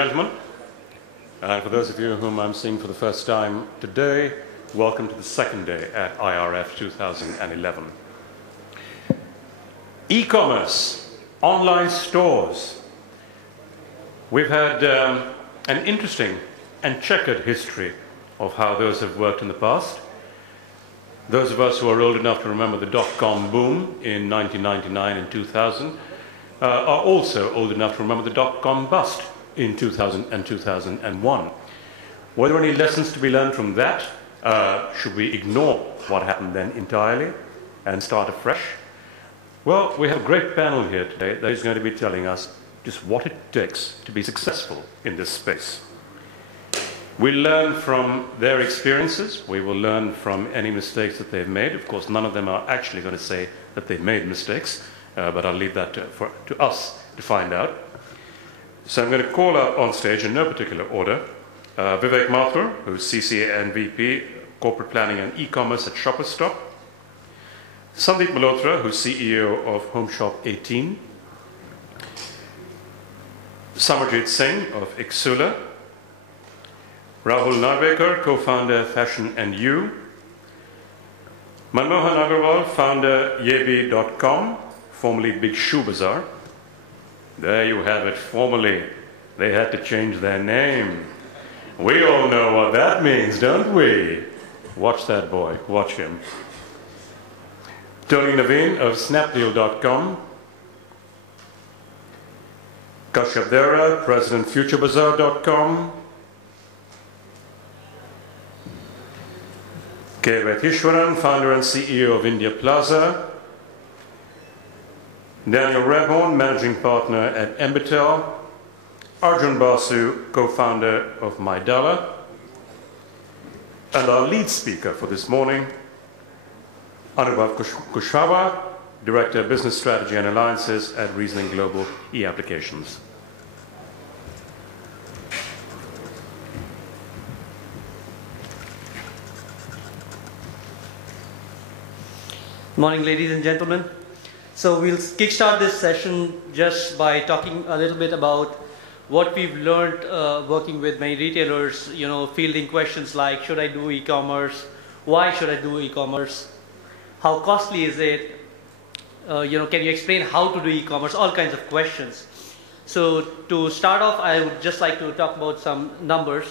Gentlemen, and for those of you whom I'm seeing for the first time today, welcome to the second day at IRF 2011. E-commerce, online stores. We've had an interesting and checkered history of how those have worked in the past. Those of us who are old enough to remember the dot-com boom in 1999 and 2000 are also old enough to remember the dot-com bust in 2000 and 2001. Were there any lessons to be learned from that? Should we ignore what happened then entirely and start afresh? Well, we have a great panel here today that is going to be telling us just what it takes to be successful in this space. We'll learn from their experiences. We will learn from any mistakes that they've made. Of course, none of them are actually going to say that they've made mistakes, but I'll leave that to us to find out. So I'm going to call up on stage in no particular order Vivek Mathur, who's CCA and VP, Corporate Planning and E-Commerce at Shoppers Stop. Sandeep Malhotra, who's CEO of Home Shop 18. Samarjit Singh of Ixula. Rahul Narvekar, co-founder Fashion & You. Manmohan Agarwal, founder Yebi.com, formerly Big Shoe Bazaar. There you have it, formerly. They had to change their name. We all know what that means, don't we? Watch that boy, watch him. Tony Naveen of Snapdeal.com. Kashyap Dera, President FutureBazaar.com. K. Vaithishwaran, founder and CEO of India Plaza. Daniel Rebhorn, managing partner at Embitel. Arjun Basu, co-founder of Maidala. And our lead speaker for this morning, Anubhav Kushwaha, Director of Business Strategy and Alliances at Reasoning Global e-Applications. Morning, ladies and gentlemen. So we'll kickstart this session just by talking a little bit about what we've learned working with many retailers, fielding questions like, should I do e-commerce? Why should I do e-commerce? How costly is it? Can you explain how to do e-commerce? All kinds of questions. So to start off, I would just like to talk about some numbers.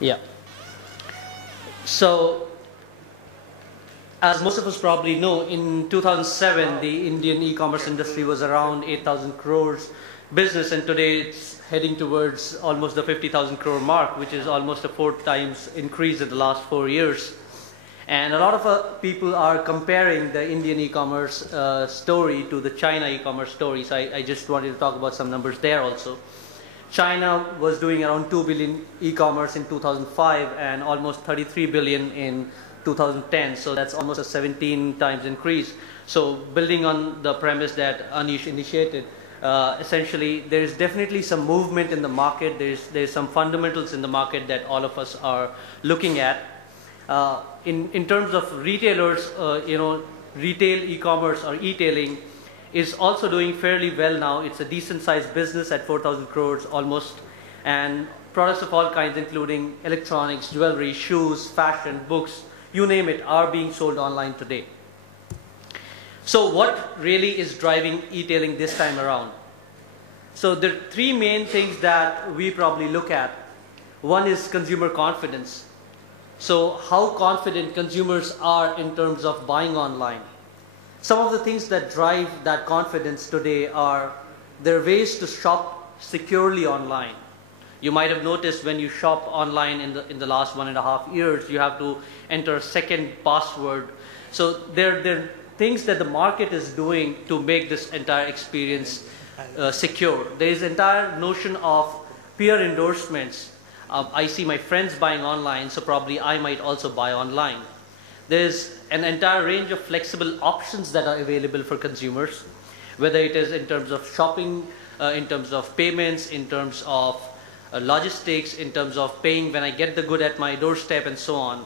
Yeah. So, as most of us probably know, in 2007, the Indian e-commerce industry was around 8,000 crores business, and today it's heading towards almost the 50,000 crore mark, which is almost a 4 times increase in the last 4 years. And a lot of people are comparing the Indian e-commerce story to the China e-commerce story. So I just wanted to talk about some numbers there also. China was doing around 2 billion e-commerce in 2005 and almost 33 billion in 2010. So that's almost a 17 times increase. So building on the premise that Anish initiated, essentially there is definitely some movement in the market. There's some fundamentals in the market that all of us are looking at. In terms of retailers, retail e-commerce or e-tailing is also doing fairly well now. It's a decent sized business at 4,000 crores almost, and products of all kinds including electronics, jewelry, shoes, fashion, books, you name it, are being sold online today. So what really is driving e-tailing this time around? So there are 3 main things that we probably look at. One is consumer confidence. So how confident consumers are in terms of buying online. Some of the things that drive that confidence today are there are ways to shop securely online. You might have noticed when you shop online in the last 1.5 years, you have to enter a second password. So there are things that the market is doing to make this entire experience secure. There is entire notion of peer endorsements. I see my friends buying online, so probably I might also buy online. There's an entire range of flexible options that are available for consumers, whether it is in terms of shopping, in terms of payments, in terms of logistics, in terms of paying when I get the good at my doorstep, and so on.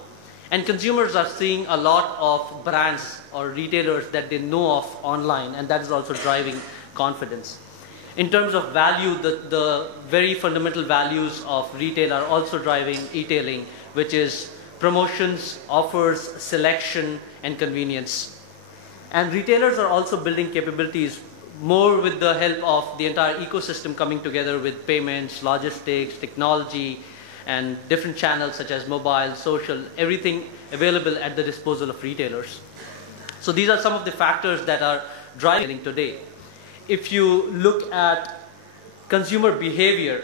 And consumers are seeing a lot of brands or retailers that they know of online, and that is also driving confidence. In terms of value, the very fundamental values of retail are also driving e-tailing, which is promotions, offers, selection, and convenience. And retailers are also building capabilities more with the help of the entire ecosystem coming together with payments, logistics, technology, and different channels such as mobile, social, everything available at the disposal of retailers. So these are some of the factors that are driving today. If you look at consumer behavior,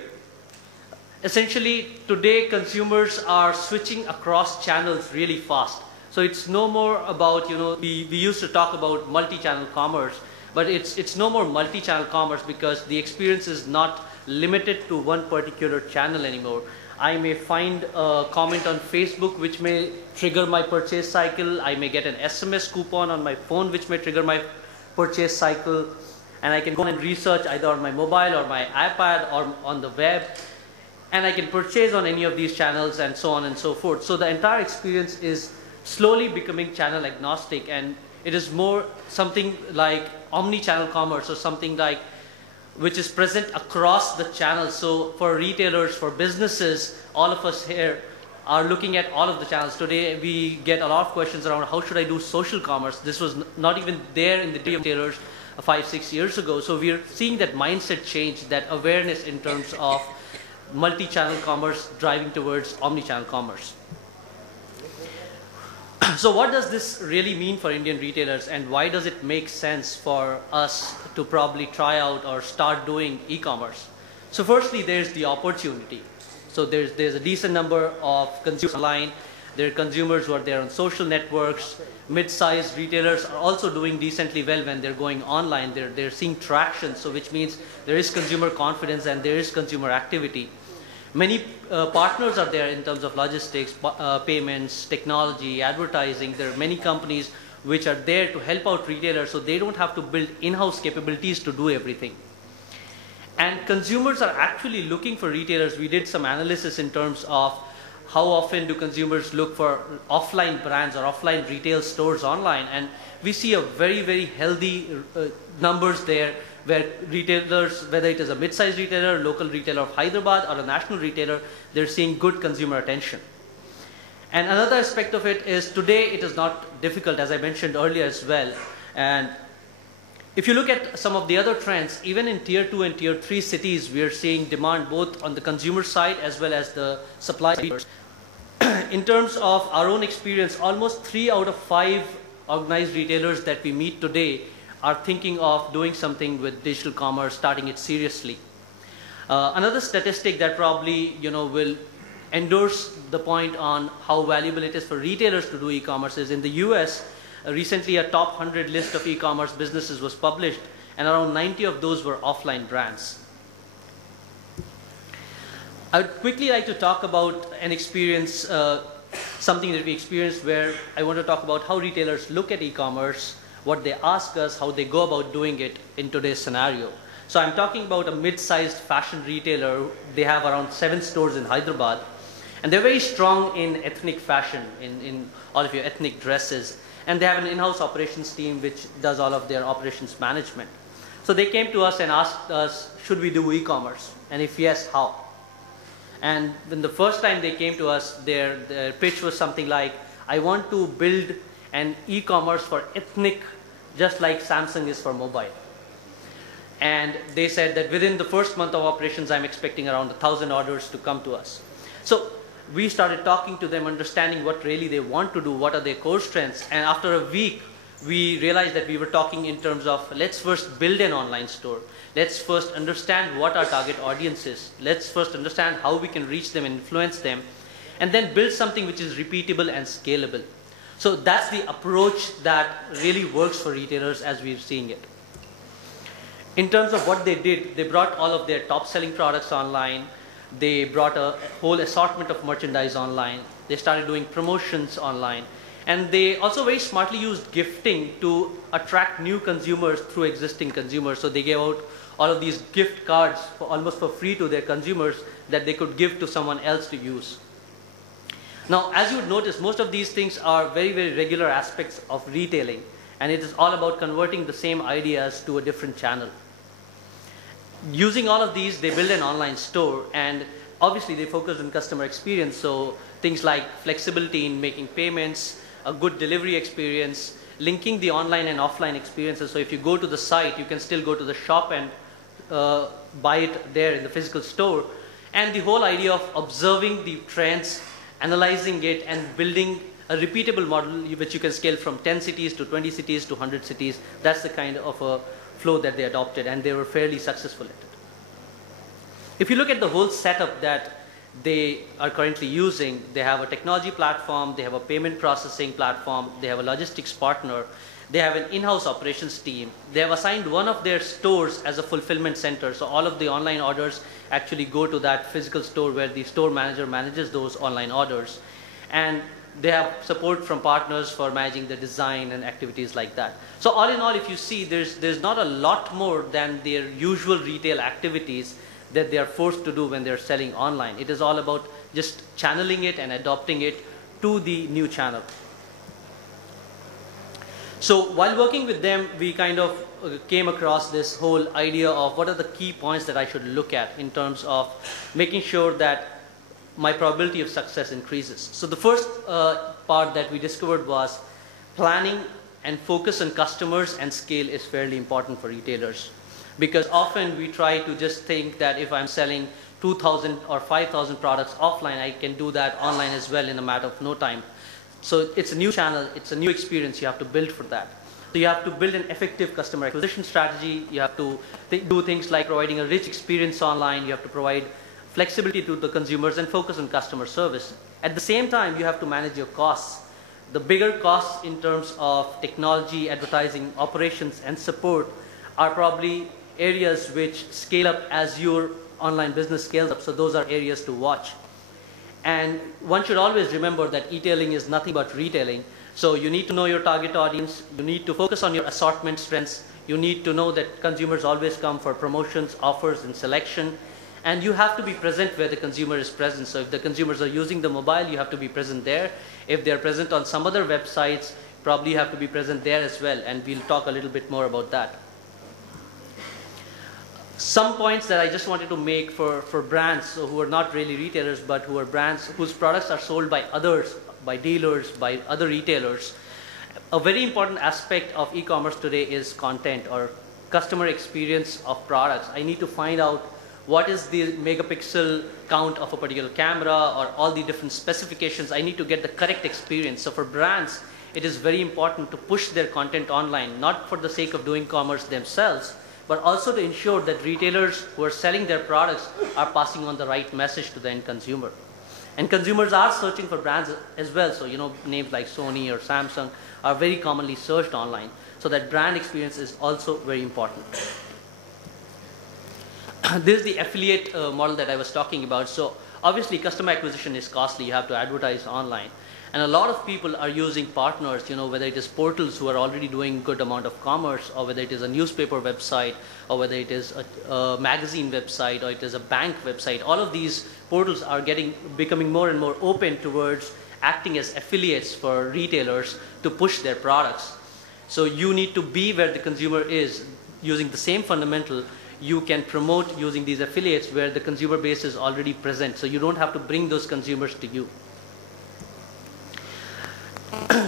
essentially today consumers are switching across channels really fast. So it's no more about, we used to talk about multi-channel commerce, but it's no more multi-channel commerce because the experience is not limited to one particular channel anymore. I may find a comment on Facebook which may trigger my purchase cycle. I may get an SMS coupon on my phone which may trigger my purchase cycle. And I can go and research either on my mobile or my iPad or on the web. And I can purchase on any of these channels and so on and so forth. So the entire experience is slowly becoming channel agnostic, and it is more something like omni-channel commerce, or something like which is present across the channels. So for retailers, for businesses, all of us here are looking at all of the channels. Today we get a lot of questions around how should I do social commerce. This was not even there in the day of retailers 5-6 years ago. So we are seeing that mindset change, that awareness in terms of multi-channel commerce driving towards omni-channel commerce. So what does this really mean for Indian retailers, and why does it make sense for us to probably try out or start doing e-commerce? So firstly, there's the opportunity. So there's a decent number of consumers online. There are consumers who are there on social networks. Mid-sized retailers are also doing decently well when they're going online. They're seeing traction, so which means there is consumer confidence and there is consumer activity. Many partners are there in terms of logistics, payments, technology, advertising. There are many companies which are there to help out retailers so they don't have to build in-house capabilities to do everything. And consumers are actually looking for retailers. We did some analysis in terms of how often do consumers look for offline brands or offline retail stores online, and we see a very, very healthy numbers there, where retailers, whether it is a mid-sized retailer, local retailer of Hyderabad, or a national retailer, they're seeing good consumer attention. And another aspect of it is today it is not difficult, as I mentioned earlier as well. And if you look at some of the other trends, even in tier 2 and tier 3 cities, we are seeing demand both on the consumer side as well as the supply side. In terms of our own experience, almost 3 out of 5 organized retailers that we meet today are thinking of doing something with digital commerce, starting it seriously. Another statistic that probably will endorse the point on how valuable it is for retailers to do e-commerce is in the US. Recently, a top 100 list of e-commerce businesses was published, and around 90 of those were offline brands. I would quickly like to talk about an experience, something that we experienced, where I want to talk about how retailers look at e-commerce, what they ask us, how they go about doing it in today's scenario. So I'm talking about a mid-sized fashion retailer. They have around 7 stores in Hyderabad, and they're very strong in ethnic fashion, in all of your ethnic dresses. And they have an in-house operations team which does all of their operations management. So they came to us and asked us, should we do e-commerce? And if yes, how? And when the first time they came to us, their pitch was something like, I want to build an e-commerce for ethnic, just like Samsung is for mobile. And they said that within the first month of operations, I'm expecting around 1,000 orders to come to us. So we started talking to them, understanding what really they want to do, what are their core strengths. And after a week, we realized that we were talking in terms of, let's first build an online store. Let's first understand what our target audience is. Let's first understand how we can reach them and influence them. And then build something which is repeatable and scalable. So that's the approach that really works for retailers as we're seeing it. In terms of what they did, they brought all of their top selling products online. They brought a whole assortment of merchandise online. They started doing promotions online. And they also very smartly used gifting to attract new consumers through existing consumers. So they gave out all of these gift cards almost for free to their consumers that they could give to someone else to use. Now, as you would notice, most of these things are very, very regular aspects of retailing, and it is all about converting the same ideas to a different channel. Using all of these, they build an online store, and obviously they focus on customer experience, so things like flexibility in making payments, a good delivery experience, linking the online and offline experiences. So if you go to the site, you can still go to the shop and buy it there in the physical store. And the whole idea of observing the trends, analyzing it, and building a repeatable model which you can scale from 10 cities to 20 cities to 100 cities. That's the kind of a flow that they adopted, and they were fairly successful at it. If you look at the whole setup that they are currently using, they have a technology platform, they have a payment processing platform, they have a logistics partner, they have an in-house operations team. They have assigned one of their stores as a fulfillment center, so all of the online orders actually go to that physical store where the store manager manages those online orders. And they have support from partners for managing the design and activities like that. So all in all, if you see, there's not a lot more than their usual retail activities that they are forced to do when they're selling online. It is all about just channeling it and adopting it to the new channel. So while working with them, we kind of came across this whole idea of what are the key points that I should look at in terms of making sure that my probability of success increases. So the first part that we discovered was planning and focus on customers and scale is fairly important for retailers. Because often we try to just think that if I'm selling 2,000 or 5,000 products offline, I can do that online as well in a matter of no time. So it's a new channel, it's a new experience, you have to build for that. So you have to build an effective customer acquisition strategy, you have to do things like providing a rich experience online, you have to provide flexibility to the consumers and focus on customer service. At the same time, you have to manage your costs. The bigger costs in terms of technology, advertising, operations, and support are probably areas which scale up as your online business scales up. So those are areas to watch. And one should always remember that e-tailing is nothing but retailing. So you need to know your target audience. You need to focus on your assortment strengths. You need to know that consumers always come for promotions, offers, and selection. And you have to be present where the consumer is present. So if the consumers are using the mobile, you have to be present there. If they're present on some other websites, probably you have to be present there as well. And we'll talk a little bit more about that. Some points that I just wanted to make for brands who are not really retailers, but who are brands whose products are sold by others, by dealers, by other retailers. A very important aspect of e-commerce today is content or customer experience of products. I need to find out what is the megapixel count of a particular camera or all the different specifications. I need to get the correct experience. So for brands, it is very important to push their content online, not for the sake of doing commerce themselves, but also to ensure that retailers who are selling their products are passing on the right message to the end consumer. And consumers are searching for brands as well. So, names like Sony or Samsung are very commonly searched online. So that brand experience is also very important. This is the affiliate model that I was talking about. So obviously customer acquisition is costly. You have to advertise online. And a lot of people are using partners, whether it is portals who are already doing good amount of commerce, or whether it is a newspaper website, or whether it is a magazine website, or it is a bank website. All of these portals are becoming more and more open towards acting as affiliates for retailers to push their products. So you need to be where the consumer is. Using the same fundamental, you can promote using these affiliates where the consumer base is already present. So you don't have to bring those consumers to you.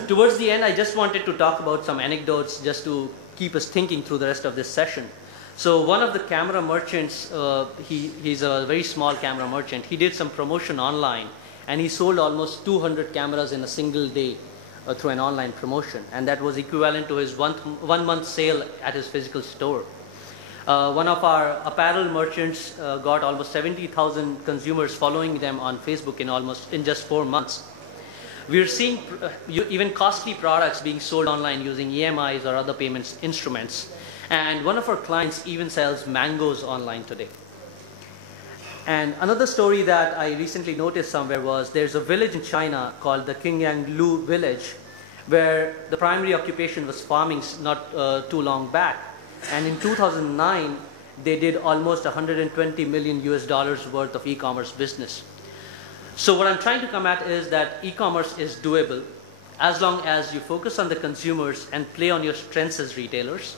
Towards the end, I just wanted to talk about some anecdotes just to keep us thinking through the rest of this session. So one of the camera merchants, he's a very small camera merchant. He did some promotion online, and he sold almost 200 cameras in a single day through an online promotion. And that was equivalent to his one month sale at his physical store. One of our apparel merchants got almost 70,000 consumers following them on Facebook in just 4 months. We're seeing even costly products being sold online using EMIs or other payments instruments. And one of our clients even sells mangoes online today. And another story that I recently noticed somewhere was there's a village in China called the Qingyanglu village, where the primary occupation was farming not too long back. And in 2009, they did almost $120 million worth of e-commerce business. So what I'm trying to come at is that e-commerce is doable as long as you focus on the consumers and play on your strengths as retailers,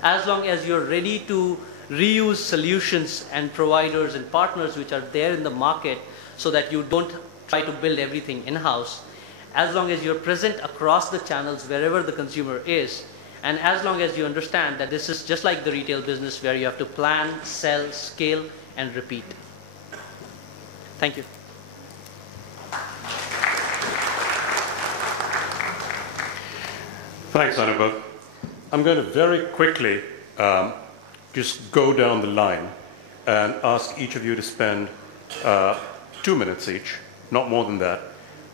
as long as you're ready to reuse solutions and providers and partners which are there in the market so that you don't try to build everything in-house, as long as you're present across the channels wherever the consumer is, and as long as you understand that this is just like the retail business where you have to plan, sell, scale, and repeat. Thank you. Thanks, Anubhav. I'm going to very quickly just go down the line and ask each of you to spend 2 minutes each, not more than that,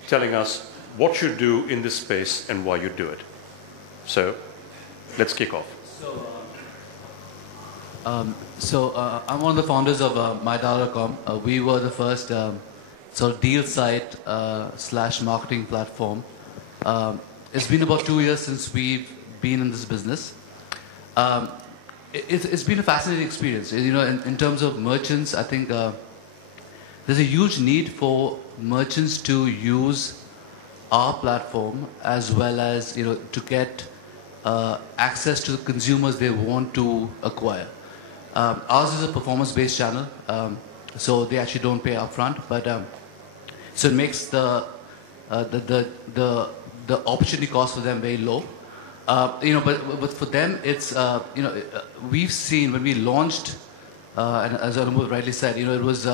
telling us what you do in this space and why you do it. So, let's kick off. I'm one of the founders of MyDollar.com. We were the first sort of deal site / marketing platform. It's been about 2 years since we've been in this business. It's been a fascinating experience. You know, in terms of merchants, I think there's a huge need for merchants to use our platform as well as, you know, to get access to the consumers they want to acquire. Ours is a performance-based channel, so they actually don't pay upfront, but so it makes the opportunity cost for them very low. You know, but for them, it's you know, we've seen when we launched, and as Anubhav rightly said, you know, it was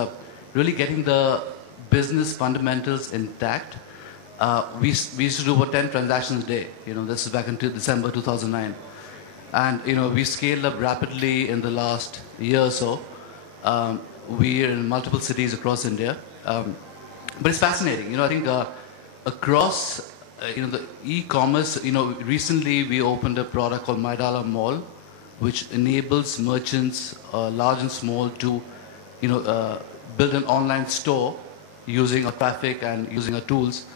really getting the business fundamentals intact. We used to do about 10 transactions a day. You know, this is back in December 2009, and you know, we scaled up rapidly in the last year or so. We're in multiple cities across India, but it's fascinating. You know, I think across you know, the e-commerce, you know, recently we opened a product called MyDollar Mall, which enables merchants, large and small, to, you know, build an online store using our traffic and using our tools.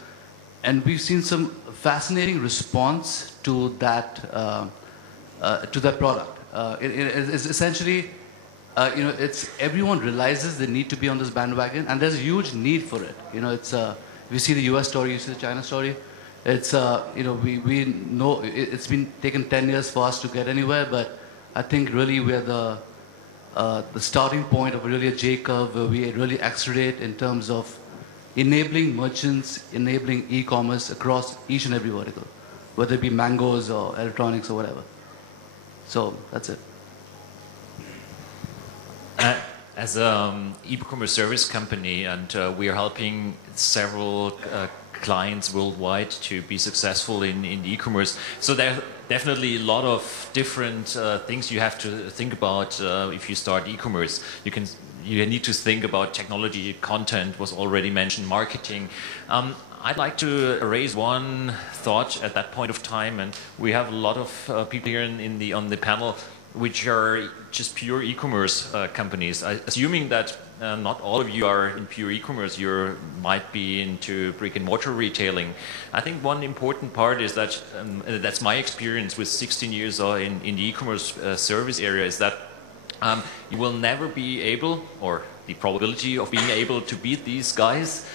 And we've seen some fascinating response to that product. It's essentially, you know, it's everyone realizes they need to be on this bandwagon, and there's a huge need for it. You know, it's if you see the US story, you see the China story. It's you know, we know it's been taken 10 years for us to get anywhere, but I think really we're the starting point of really a J curve where we really accelerate in terms of enabling merchants, enabling e-commerce across each and every vertical, whether it be mangoes or electronics or whatever. So that's it. As an e-commerce service company, and we are helping several clients worldwide to be successful in e-commerce. So there are definitely a lot of different things you have to think about if you start e-commerce. You need to think about technology, content was already mentioned, marketing. I'd like to raise one thought at that point of time, and we have a lot of people here on the panel which are just pure e-commerce companies. Assuming that not all of you are in pure e-commerce, you might be into brick and mortar retailing. I think one important part is that, that's my experience with 16 years in the e-commerce service area, is that you will never be able, or the probability of being able to beat these guys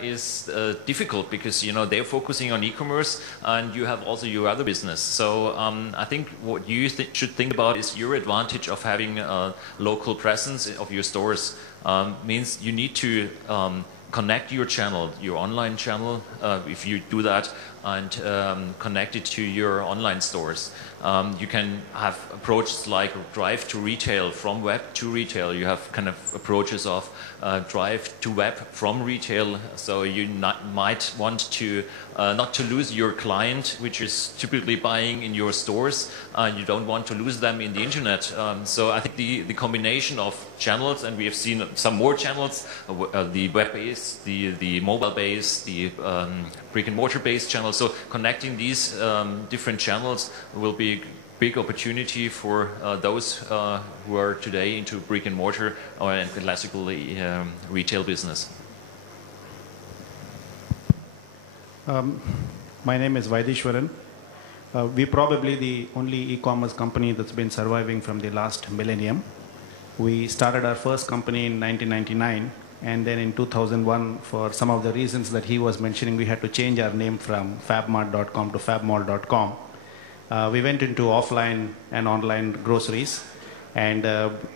is difficult, because you know they're focusing on e-commerce and you have also your other business. So I think what you should think about is your advantage of having a local presence of your stores. Means you need to connect your channel, your online channel, if you do that, and connect it to your online stores. You can have approaches like drive to retail, from web to retail. You have kind of approaches of drive to web from retail. So you might want to not to lose your client, which is typically buying in your stores. You don't want to lose them in the internet. So I think the combination of channels, and we have seen some more channels, the web-based, the mobile-based, the brick and mortar-based channels. So connecting these different channels will be a big opportunity for those who are today into brick and mortar or classical retail business. My name is Vaidishwaran. We're probably the only e-commerce company that's been surviving from the last millennium. We started our first company in 1999 And then in 2001, for some of the reasons that he was mentioning, we had to change our name from fabmart.com to fabmall.com. We went into offline and online groceries, and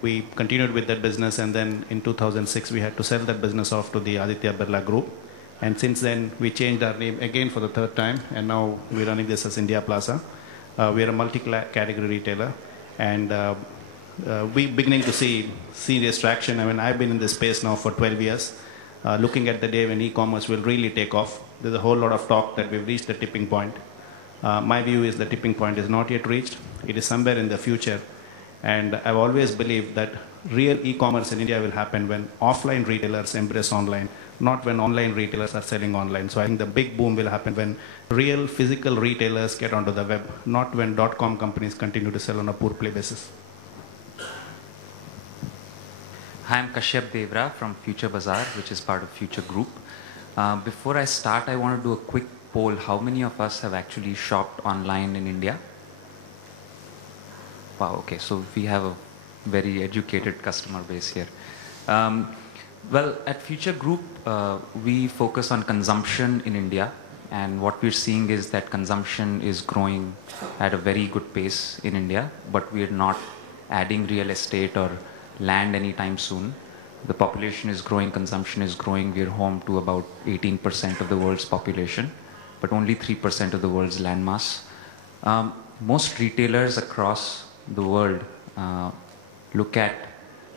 we continued with that business. And then in 2006, we had to sell that business off to the Aditya Birla Group. And since then, we changed our name again for the third time, and now we're running this as India Plaza. We're a multi-category retailer, and we're beginning to see serious traction. I mean, I've been in this space now for 12 years, looking at the day when e-commerce will really take off. There's a whole lot of talk that we've reached the tipping point. My view is the tipping point is not yet reached. It is somewhere in the future. And I've always believed that real e-commerce in India will happen when offline retailers embrace online, not when online retailers are selling online. So I think the big boom will happen when real physical retailers get onto the web, not when .com companies continue to sell on a poor play basis. Hi, I'm Kashyap Devra from Future Bazaar, which is part of Future Group. Before I start, I want to do a quick poll. How many of us have actually shopped online in India? Wow, okay, so we have a very educated customer base here. Well, at Future Group, we focus on consumption in India, and what we're seeing is that consumption is growing at a very good pace in India, but we're not adding real estate or land anytime soon. The population is growing, consumption is growing. We're home to about 18% of the world's population, but only 3% of the world's landmass. Most retailers across the world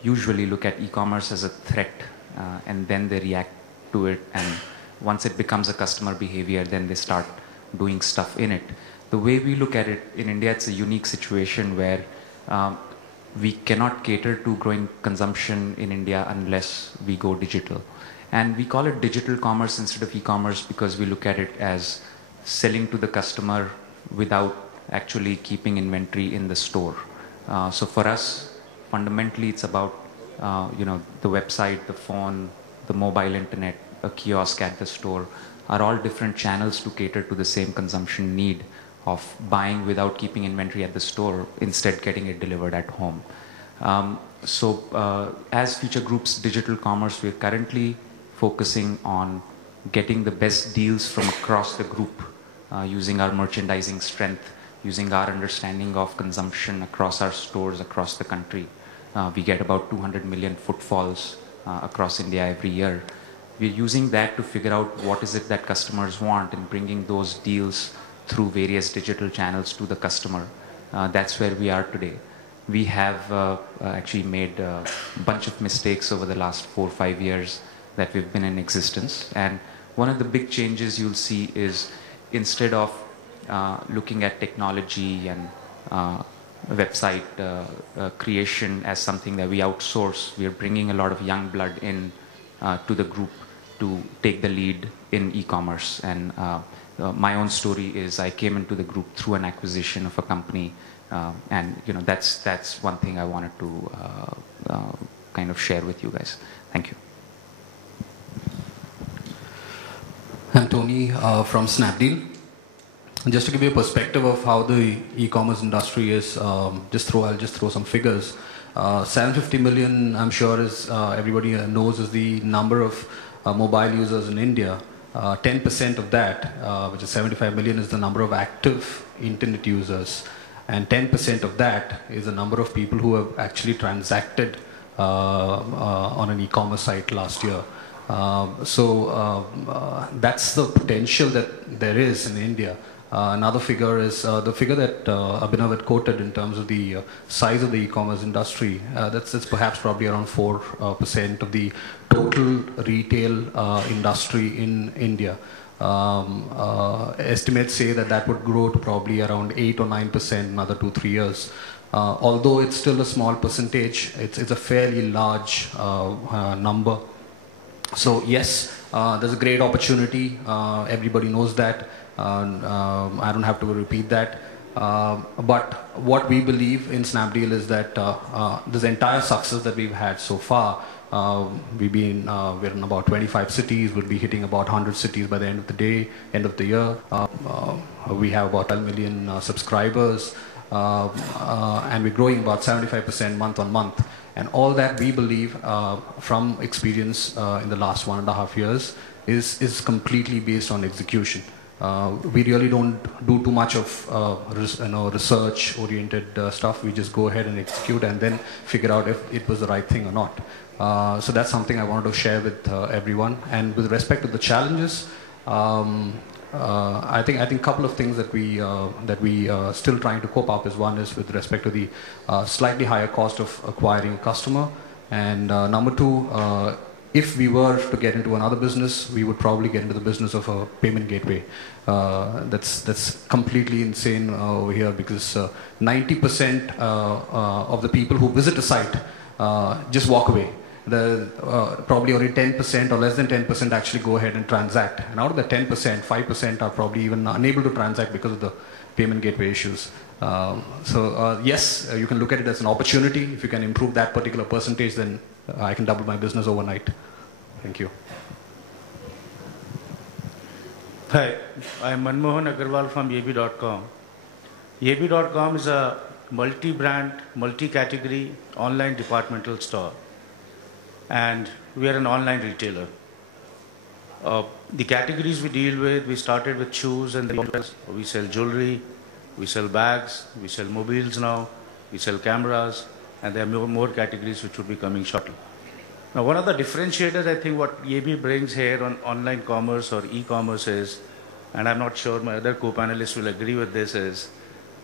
usually look at e-commerce as a threat, and then they react to it, and once it becomes a customer behavior, then they start doing stuff in it. The way we look at it in India, it's a unique situation where we cannot cater to growing consumption in India unless we go digital. And we call it digital commerce instead of e-commerce because we look at it as selling to the customer without actually keeping inventory in the store. So for us, fundamentally, it's about the website, the phone, the mobile internet, a kiosk at the store are all different channels to cater to the same consumption need of buying without keeping inventory at the store, instead getting it delivered at home. As Future Group's digital commerce, we're currently focusing on getting the best deals from across the group, using our merchandising strength, using our understanding of consumption across our stores across the country. We get about 200 million footfalls across India every year. We're using that to figure out what is it that customers want and bringing those deals through various digital channels to the customer. That's where we are today. We have actually made a bunch of mistakes over the last 4 or 5 years that we've been in existence. And one of the big changes you'll see is instead of looking at technology and website creation as something that we outsource, we are bringing a lot of young blood in to the group to take the lead in e-commerce. And my own story is I came into the group through an acquisition of a company, and that's one thing I wanted to kind of share with you guys. Thank you. I'm Tony from Snapdeal. Just to give you a perspective of how the e-commerce industry is, I'll just throw some figures. 750 million, I'm sure, is everybody knows, is the number of mobile users in India. 10% of that, which is 75 million, is the number of active internet users, and 10% of that is the number of people who have actually transacted on an e-commerce site last year. That's the potential that there is in India. Another figure is the figure that Abhinav had quoted in terms of the size of the e-commerce industry. That's perhaps probably around 4% of the total retail industry in India. Estimates say that would grow to probably around 8 or 9% in another 2-3 years. Although it's still a small percentage, it's a fairly large number. So yes, there's a great opportunity. Everybody knows that. I don't have to repeat that. But what we believe in Snapdeal is that this entire success that we've had so far, we're in about 25 cities. We'll be hitting about 100 cities by the end of the year. We have about 12 million subscribers, and we're growing about 75% month on month. And all that we believe from experience in the last 1.5 years is completely based on execution. We really don't do too much of research-oriented stuff. We just go ahead and execute and then figure out if it was the right thing or not. So that's something I wanted to share with everyone. And with respect to the challenges, I think a couple of things that we still trying to cope up is, one is with respect to the slightly higher cost of acquiring a customer, and number two, if we were to get into another business, we would probably get into the business of a payment gateway. That's completely insane over here, because 90% of the people who visit a site just walk away. Probably only 10% or less than 10% actually go ahead and transact. And out of the 10%, 5% are probably even unable to transact because of the payment gateway issues. Yes, you can look at it as an opportunity. If you can improve that particular percentage, then I can double my business overnight. Thank you. Hi, I'm Manmohan Agarwal from Yebi.com. Yebi.com is a multi-brand, multi-category online departmental store. And we are an online retailer. The categories we deal with, we started with shoes, and we sell jewelry, we sell bags, we sell mobiles now, we sell cameras, and there are more categories which would be coming shortly. Now, one of the differentiators, I think, what Yebi brings here on online commerce or e-commerce is, and I'm not sure my other co-panelists will agree with this, is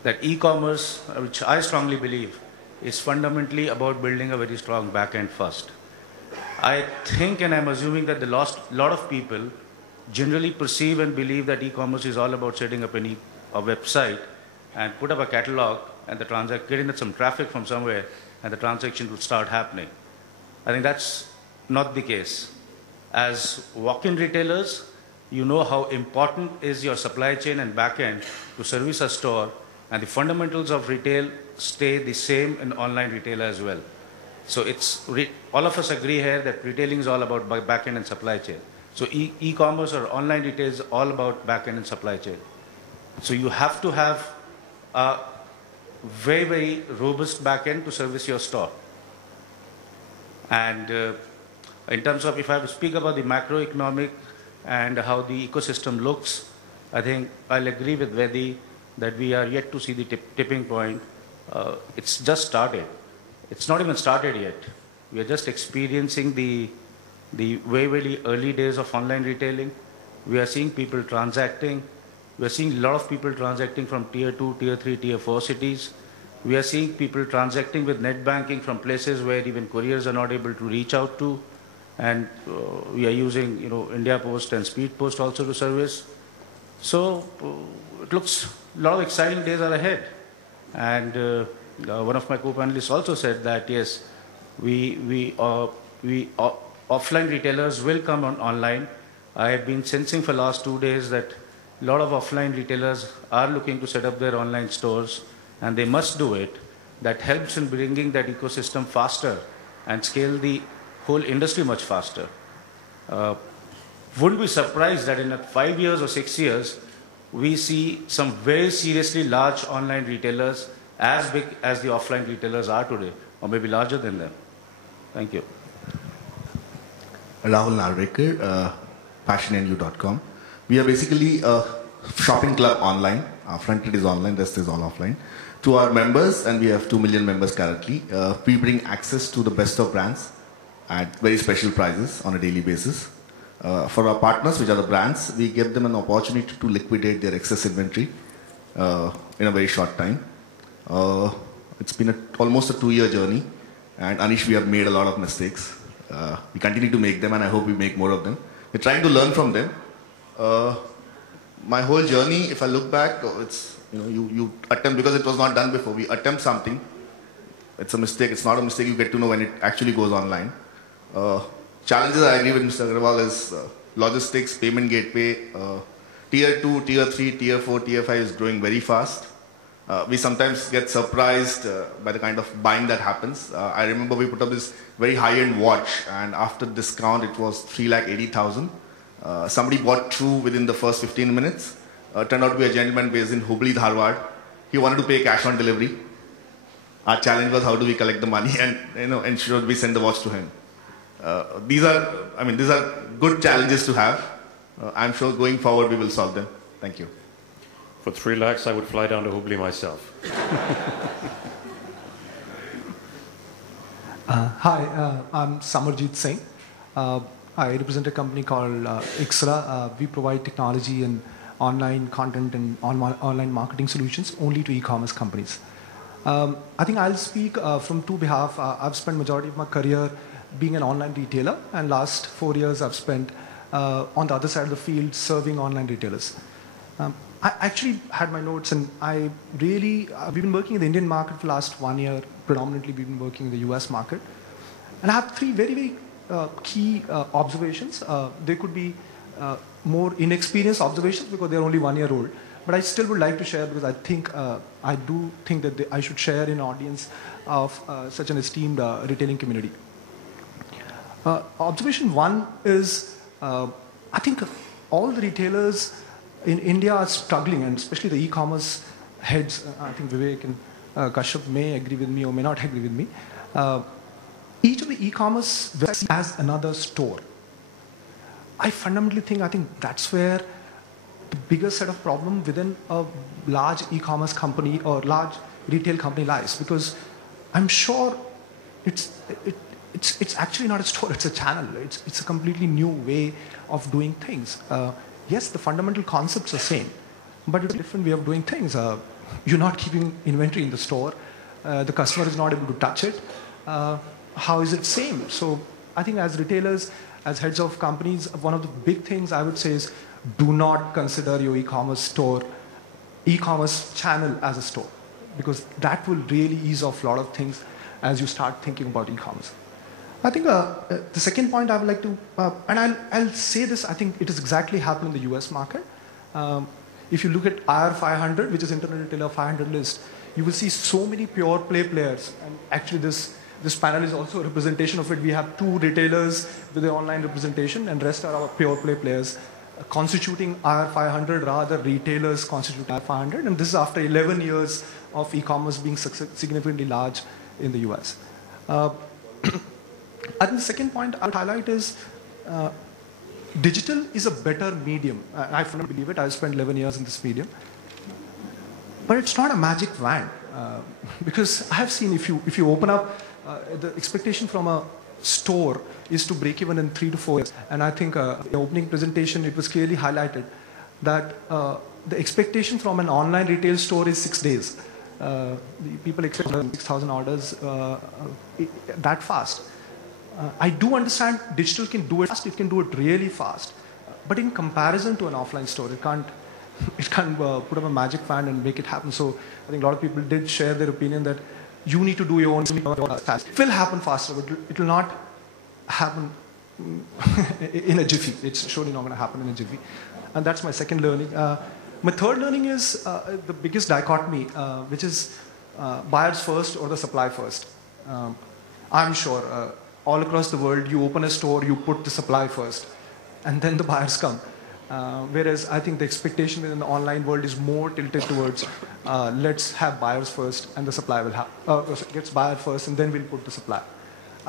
that e-commerce, which I strongly believe, is fundamentally about building a very strong back-end first. I think, and I'm assuming, that a lot of people generally perceive and believe that e-commerce is all about setting up a website and put up a catalog and getting some traffic from somewhere, and the transaction will start happening. I think that's not the case. As walk-in retailers, you know how important is your supply chain and back-end to service a store, and the fundamentals of retail stay the same in online retail as well. So all of us agree here that retailing is all about back-end and supply chain. So e-commerce or online retail is all about back-end and supply chain. So you have to have a very, very robust back-end to service your store. And in terms of, if I have to speak about the macroeconomic and how the ecosystem looks, I think I'll agree with Vedi that we are yet to see the tipping point. It's just started. It's not even started yet. We are just experiencing the very, very early days of online retailing. We are seeing people transacting. We are seeing a lot of people transacting from tier 2, tier 3, tier 4 cities. We are seeing people transacting with net banking from places where even couriers are not able to reach out to. And we are using, India Post and Speed Post also to service. So it looks a lot of exciting days are ahead. And one of my co-panelists also said that yes, offline retailers will come online. I have been sensing for the last 2 days that a lot of offline retailers are looking to set up their online stores, and they must do it. That helps in bringing that ecosystem faster and scale the whole industry much faster. Wouldn't be surprised that in 5 years or 6 years, we see some very seriously large online retailers as big as the offline retailers are today, or maybe larger than them. Thank you. Rahul Narvekar, passionnu.com. We are basically a shopping club online. Our front end is online, rest is all offline. To our members, and we have 2 million members currently, we bring access to the best of brands at very special prices on a daily basis. For our partners, which are the brands, we give them an opportunity to liquidate their excess inventory in a very short time. It's been almost a 2-year journey, and Anish, we have made a lot of mistakes. We continue to make them, and I hope we make more of them. We're trying to learn from them. My whole journey, if I look back, it's you attempt, because it was not done before. We attempt something. It's a mistake. It's not a mistake. You get to know when it actually goes online. Challenges, I agree with Mr. Agarwal, is logistics, payment gateway, tier 2, tier 3, tier 4, tier 5 is growing very fast. We sometimes get surprised by the kind of buying that happens. I remember we put up this very high-end watch, and after discount, it was 3,80,000. Somebody bought two within the first 15 minutes. Turned out to be a gentleman based in Hubli, Dharwad. He wanted to pay cash on delivery. Our challenge was how do we collect the money and ensure we send the watch to him. These are good challenges to have. I'm sure going forward we will solve them. Thank you. For 3 lakhs, I would fly down to Hubli myself. Hi, I'm Samarjit Singh. I represent a company called Ixra. We provide technology and online content and online marketing solutions only to e-commerce companies. I think I'll speak from two behalf. I've spent majority of my career being an online retailer, and last 4 years I've spent on the other side of the field serving online retailers. I actually had my notes, and we've been working in the Indian market for the last 1 year. Predominantly, we've been working in the US market. And I have 3 very, very key observations. They could be more inexperienced observations because they're only 1 year old. But I still would like to share because I do think that I should share in an audience of such an esteemed retailing community. Observation 1 is, I think all the retailers in India are struggling, and especially the e-commerce heads. I think Vivek and Kashyap may agree with me or may not agree with me. Each of the e-commerce websites has another store. I fundamentally think that's where the biggest set of problem within a large e-commerce company or large retail company lies, because I'm sure it's actually not a store, it's a channel. It's a completely new way of doing things. Yes, the fundamental concepts are same, but it's a different way of doing things. You're not keeping inventory in the store. The customer is not able to touch it. How is it same? So I think as retailers, as heads of companies, one of the big things I would say is do not consider your e-commerce channel as a store, because that will really ease off a lot of things as you start thinking about e-commerce. I think the second point I would like to, and I'll say this, I think it is exactly happening in the US market. If you look at IRF 500, which is Internet Retailer 500 list, you will see so many pure play players. And actually this panel is also a representation of it. We have 2 retailers with the online representation, and rest are our pure play players constituting IRF 500, rather retailers constituting IRF 500. And this is after 11 years of e-commerce being significantly large in the US. I think the second point I would highlight is digital is a better medium. I firmly believe it. I've spent 11 years in this medium. But it's not a magic wand. Because I have seen if you open up, the expectation from a store is to break even in 3 to 4 years. And I think the opening presentation, it was clearly highlighted that the expectation from an online retail store is 6 days. People expect 6,000 orders that fast. I do understand digital can do it fast, it can do it really fast. But in comparison to an offline store, it can't put up a magic wand and make it happen. So I think a lot of people did share their opinion that you need to do your own task. It will happen faster, but it will not happen in a jiffy. It's surely not going to happen in a jiffy. And that's my second learning. My third learning is the biggest dichotomy, which is buyers first or the supply first. I'm sure all across the world, you open a store, you put the supply first, and then the buyers come. Whereas I think the expectation within the online world is more tilted towards let's have buyers first and the supply will gets buyer first and then we'll put the supply.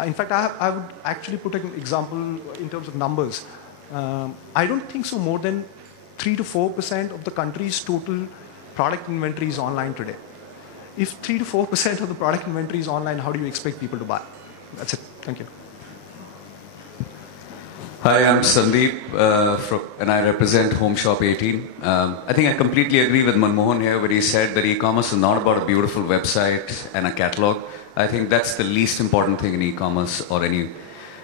In fact, I would actually put an example in terms of numbers. I don't think so more than 3 to 4% of the country's total product inventory is online today. If 3 to 4% of the product inventory is online, how do you expect people to buy? That's it. Thank you. Hi, I'm Sandeep, and I represent Home Shop 18. I think I completely agree with Manmohan here when he said that e-commerce is not about a beautiful website and a catalog. I think that's the least important thing in e-commerce or any.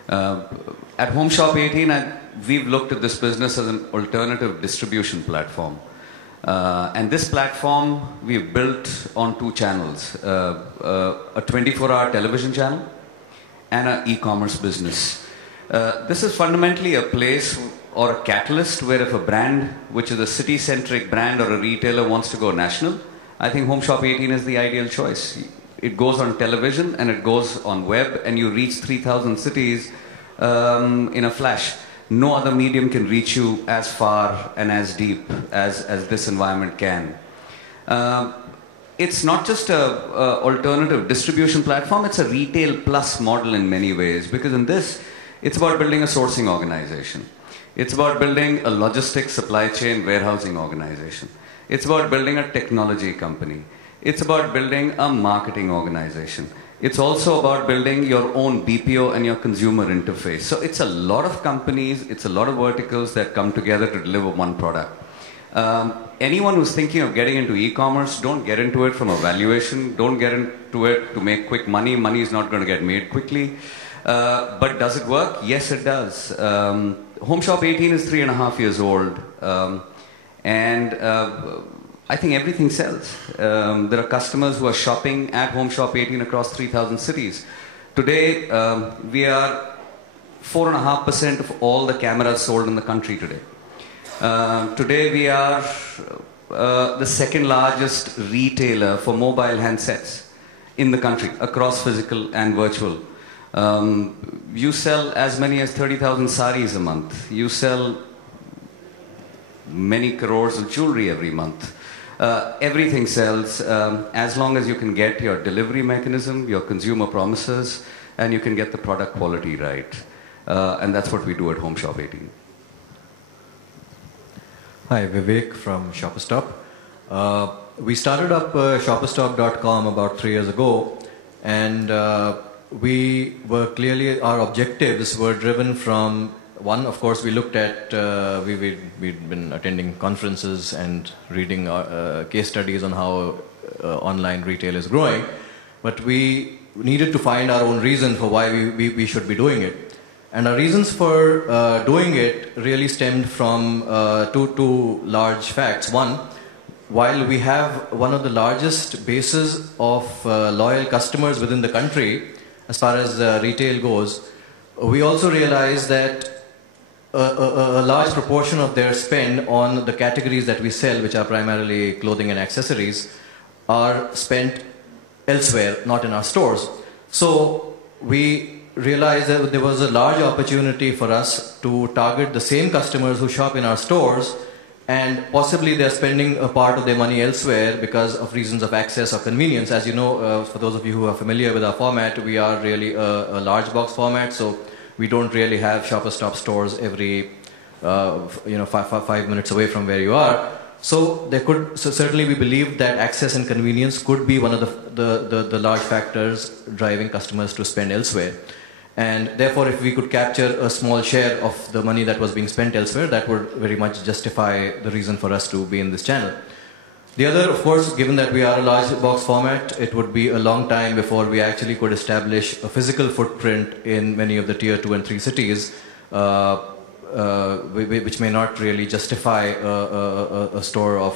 At Home Shop 18, we've looked at this business as an alternative distribution platform. And this platform we've built on 2 channels, a 24-hour television channel and an e-commerce business. This is fundamentally a place or a catalyst where if a brand, which is a city-centric brand or a retailer wants to go national, I think Home Shop 18 is the ideal choice. It goes on television and it goes on web and you reach 3,000 cities in a flash. No other medium can reach you as far and as deep as this environment can. it's not just a alternative distribution platform, it's a retail plus model in many ways. Because in this, it's about building a sourcing organization. It's about building a logistics, supply chain, warehousing organization. It's about building a technology company. It's about building a marketing organization. It's also about building your own BPO and your consumer interface. So it's a lot of companies, it's a lot of verticals that come together to deliver one product. Anyone who's thinking of getting into e-commerce, don't get into it from a valuation. Don't get into it to make quick money. Money is not going to get made quickly. But does it work? Yes, it does. Home Shop 18 is 3.5 years old. And I think everything sells. There are customers who are shopping at Home Shop 18 across 3,000 cities. Today, we are 4.5% of all the cameras sold in the country today. Today, we are the second largest retailer for mobile handsets in the country, across physical and virtual. You sell as many as 30,000 saris a month. You sell many crores of jewelry every month. Everything sells as long as you can get your delivery mechanism, your consumer promises, and you can get the product quality right. And that's what we do at Home Shop 18. Hi, Vivek from Shopperstop. We started up shopperstop.com about 3 years ago, and we were clearly, our objectives were driven from, one, of course, we looked at, we'd been attending conferences and reading case studies on how online retail is growing, but we needed to find our own reason for why we should be doing it. And our reasons for doing it really stemmed from two large facts. One, while we have one of the largest bases of loyal customers within the country, as far as retail goes, we also realize that a large proportion of their spend on the categories that we sell, which are primarily clothing and accessories, are spent elsewhere, not in our stores. So we realized that there was a large opportunity for us to target the same customers who shop in our stores, and possibly they're spending a part of their money elsewhere because of reasons of access or convenience. As you know, for those of you who are familiar with our format, we are really a large box format, so we don't really have Shopperstop stores every 5 minutes away from where you are. So certainly we believe that access and convenience could be one of the large factors driving customers to spend elsewhere. And therefore, if we could capture a small share of the money that was being spent elsewhere, that would very much justify the reason for us to be in this channel. The other, of course, given that we are a large box format, it would be a long time before we actually could establish a physical footprint in many of the tier 2 and 3 cities, which may not really justify a store of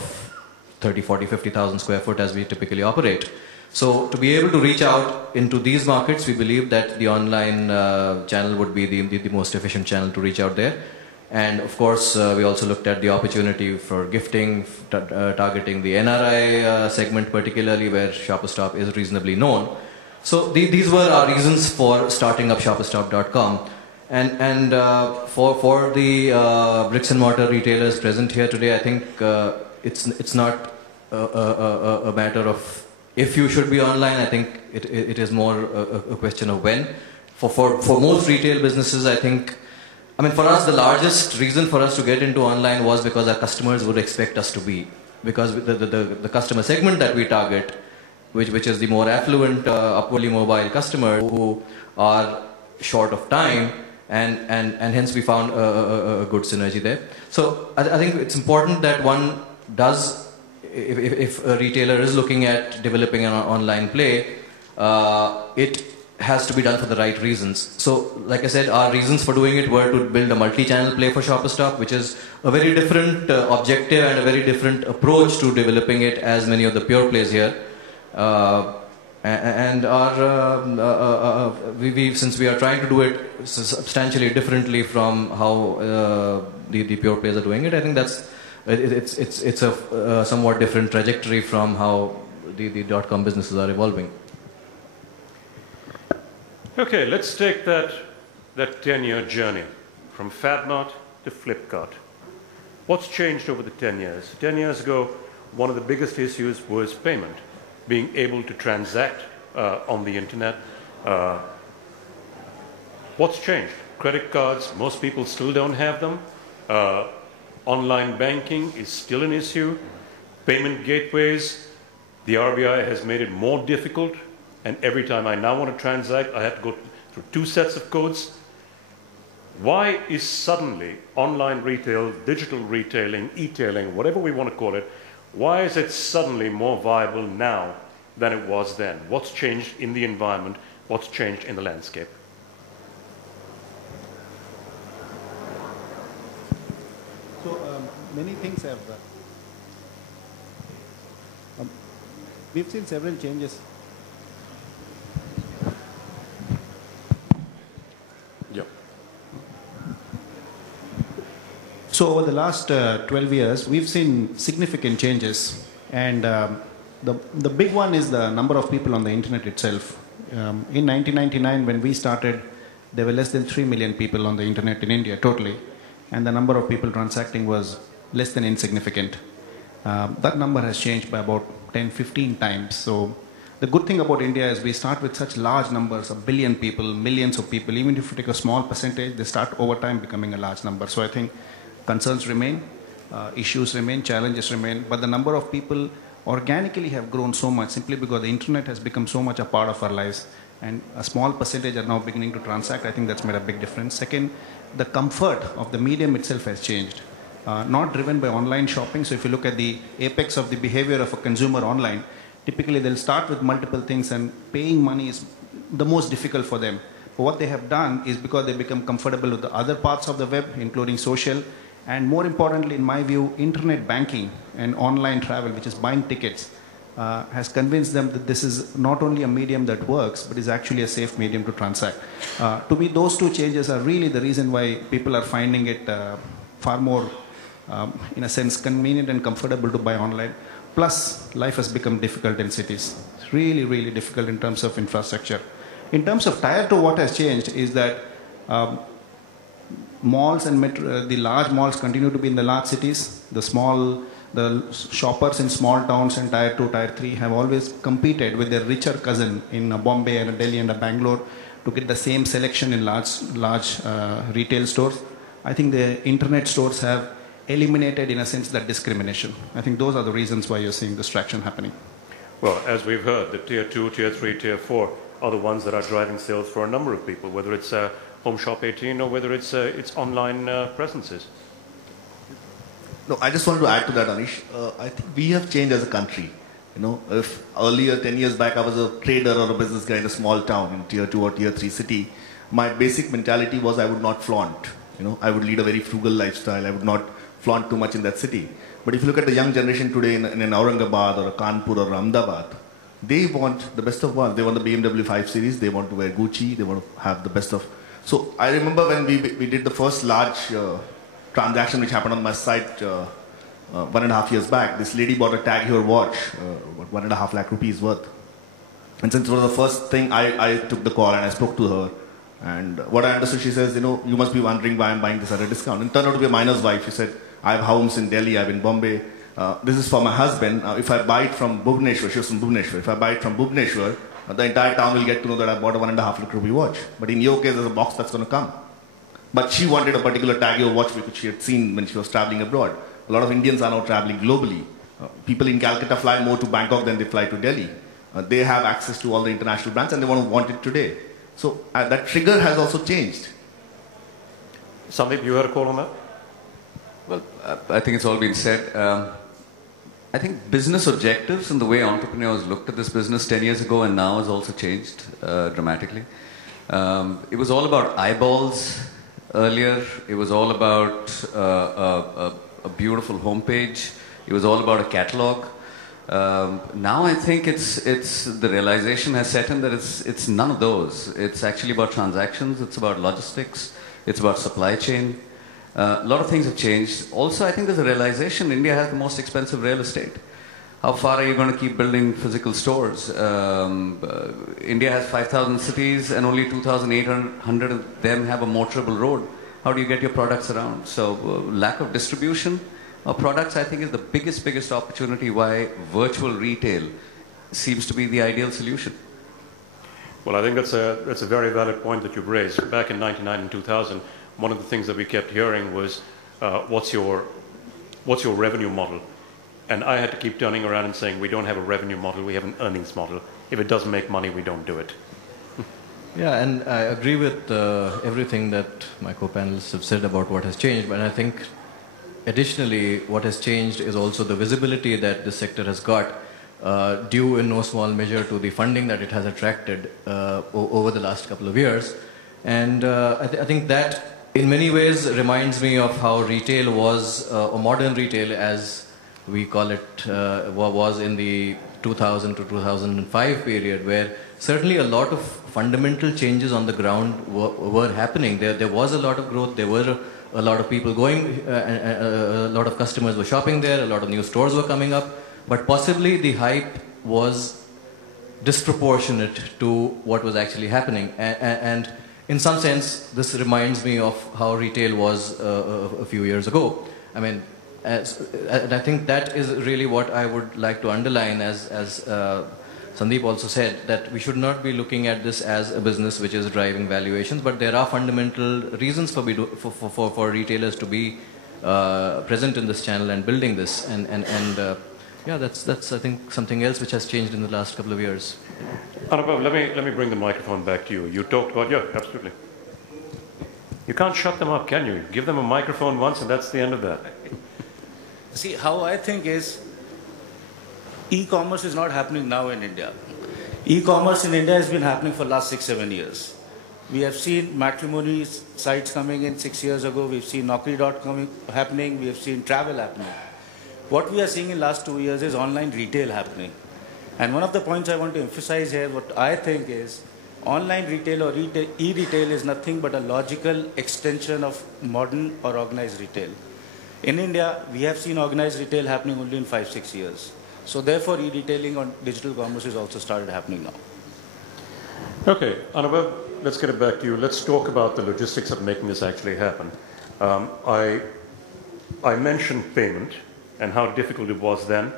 30, 40, 50,000 square foot as we typically operate. So to be able to reach out into these markets, we believe that the online channel would be the most efficient channel to reach out there. And of course, we also looked at the opportunity for gifting, targeting the NRI segment particularly, where Shopperstop is reasonably known. So these were our reasons for starting up Shopperstop.com. And for the bricks and mortar retailers present here today, I think it's not a matter of if you should be online. I think it is more a question of when. For most retail businesses, I think, for us, the largest reason for us to get into online was because our customers would expect us to be. Because the customer segment that we target, which is the more affluent, upwardly mobile customer who are short of time, and hence we found a good synergy there. So I think it's important that one does, if a retailer is looking at developing an online play, it has to be done for the right reasons. So, like I said, our reasons for doing it were to build a multi-channel play for Shopperstop, which is a very different objective and a very different approach to developing it as many of the pure plays here. And since we are trying to do it substantially differently from how the pure plays are doing it, I think it's a somewhat different trajectory from how the .com businesses are evolving. Okay, let's take that 10-year journey from FabMart to Flipkart. What's changed over the 10 years? 10 years ago, one of the biggest issues was payment. being able to transact on the internet. What's changed? Credit cards, most people still don't have them. Online banking is still an issue. Payment gateways, the RBI has made it more difficult, and every time I now want to transact, I have to go through 2 sets of codes. Why is suddenly online retail, digital retailing, e-tailing, whatever we want to call it, why is it suddenly more viable now than it was then? What's changed in the environment? What's changed in the landscape? So many things have. We've seen several changes. Yeah. So over the last 12 years, we've seen significant changes, and the big one is the number of people on the internet itself. In 1999, when we started, there were less than 3 million people on the internet in India totally, and the number of people transacting was less than insignificant. That number has changed by about 10-15 times. So the good thing about India is we start with such large numbers, 1 billion people, millions of people. Even if you take a small percentage, they start over time becoming a large number. So I think concerns remain, issues remain, challenges remain, but the number of people organically have grown so much simply because the internet has become so much a part of our lives, and a small percentage are now beginning to transact. I think that's made a big difference. Second, the comfort of the medium itself has changed. Not driven by online shopping. So if you look at the apex of the behavior of a consumer online, typically they'll start with multiple things, and paying money is the most difficult for them. But what they have done is, because they become comfortable with the other parts of the web, including social, and more importantly, in my view, internet banking and online travel, which is buying tickets, has convinced them that this is not only a medium that works, but is actually a safe medium to transact. To me, those 2 changes are really the reason why people are finding it far more, in a sense, convenient and comfortable to buy online. Plus, life has become difficult in cities. It's really, really difficult in terms of infrastructure. In terms of tier 2, what has changed is that malls and the large malls continue to be in the large cities. The shoppers in small towns and tier 2, tier 3 have always competed with their richer cousin in Bombay and Delhi and Bangalore to get the same selection in large retail stores. I think the internet stores have eliminated, in a sense, that discrimination. I think those are the reasons why you're seeing this traction happening. Well, as we've heard, the tier 2, tier 3, tier 4 are the ones that are driving sales for a number of people, whether it's Home Shop 18 or whether it's online presences. No, I just wanted to add to that, Anish. I think we have changed as a country. You know, if earlier, 10 years back, I was a trader or a business guy in a small town in tier 2 or tier 3 city, my basic mentality was I would not flaunt. You know, I would lead a very frugal lifestyle. I would not flaunt too much in that city. But if you look at the young generation today in an Aurangabad or a Kanpur or Ahmedabad, they want the best of one. They want the BMW 5 Series. They want to wear Gucci. They want to have the best of. So I remember when we did the first large transaction which happened on my site 1.5 years back. This lady bought a Tag Heuer watch, 1.5 lakh rupees worth. And since it was the first thing, I took the call and I spoke to her. And what I understood, she says, you know, you must be wondering why I'm buying this at a discount. And it turned out to be a miner's wife. She said, I have homes in Delhi, I have in Bombay. This is for my husband. If I buy it from Bhubaneswar, she was from Bhubaneswar. If I buy it from Bhubaneswar, the entire town will get to know that I bought a 1.5 lakh rupee watch. But in your case, there's a box that's going to come. But she wanted a particular Tag Heuer watch which she had seen when she was traveling abroad. A lot of Indians are now traveling globally. People in Calcutta fly more to Bangkok than they fly to Delhi. They have access to all the international brands and they want it today. So that trigger has also changed. Sandeep, you had a call on that? Well, I think it's all been said. I think business objectives and the way entrepreneurs looked at this business 10 years ago and now has also changed dramatically. It was all about eyeballs earlier. It was all about a beautiful homepage. It was all about a catalog. Now I think it's the realization has set in that it's none of those. It's actually about transactions. It's about logistics. It's about supply chain. A lot of things have changed. Also, I think there's a realization India has the most expensive real estate. How far are you going to keep building physical stores? India has 5,000 cities and only 2,800 of them have a motorable road. How do you get your products around? So lack of distribution of products, I think, is the biggest opportunity why virtual retail seems to be the ideal solution. Well, I think that's a very valid point that you've raised. Back in 1999 and 2000, one of the things that we kept hearing was, what's your revenue model? And I had to keep turning around and saying, we don't have a revenue model, we have an earnings model. If it doesn't make money, we don't do it. Yeah, and I agree with everything that my co-panelists have said about what has changed, but I think additionally what has changed is also the visibility that this sector has got, due in no small measure to the funding that it has attracted over the last couple of years. And I think that in many ways reminds me of how retail was, or modern retail as we call it, was in the 2000 to 2005 period, where certainly a lot of fundamental changes on the ground were happening. There was a lot of growth, there were a lot of people going, a lot of customers were shopping there, a lot of new stores were coming up, but possibly the hype was disproportionate to what was actually happening. And in some sense, this reminds me of how retail was a few years ago. I mean, and I think that is really what I would like to underline, as Sandeep also said, that we should not be looking at this as a business which is driving valuations, but there are fundamental reasons for retailers to be present in this channel and building this. Yeah, that's I think something else which has changed in the last couple of years. Anubhav, let me bring the microphone back to you. You talked about, yeah, absolutely. You can't shut them up, can you? Give them a microphone once and that's the end of that. See, how I think is, e-commerce is not happening now in India. E-commerce in India has been happening for the last 6-7 years. We have seen matrimony sites coming in 6 years ago. We've seen Naukri.com happening. We have seen travel happening. What we are seeing in the last 2 years is online retail happening. And one of the points I want to emphasize here, what I think is, online retail or e-retail is nothing but a logical extension of modern or organized retail. In India, we have seen organized retail happening only in 5-6 years. So therefore, e-retailing on digital commerce has also started happening now. Okay, Anubhav, let's get it back to you. Let's talk about the logistics of making this actually happen. I mentioned payment and how difficult it was then.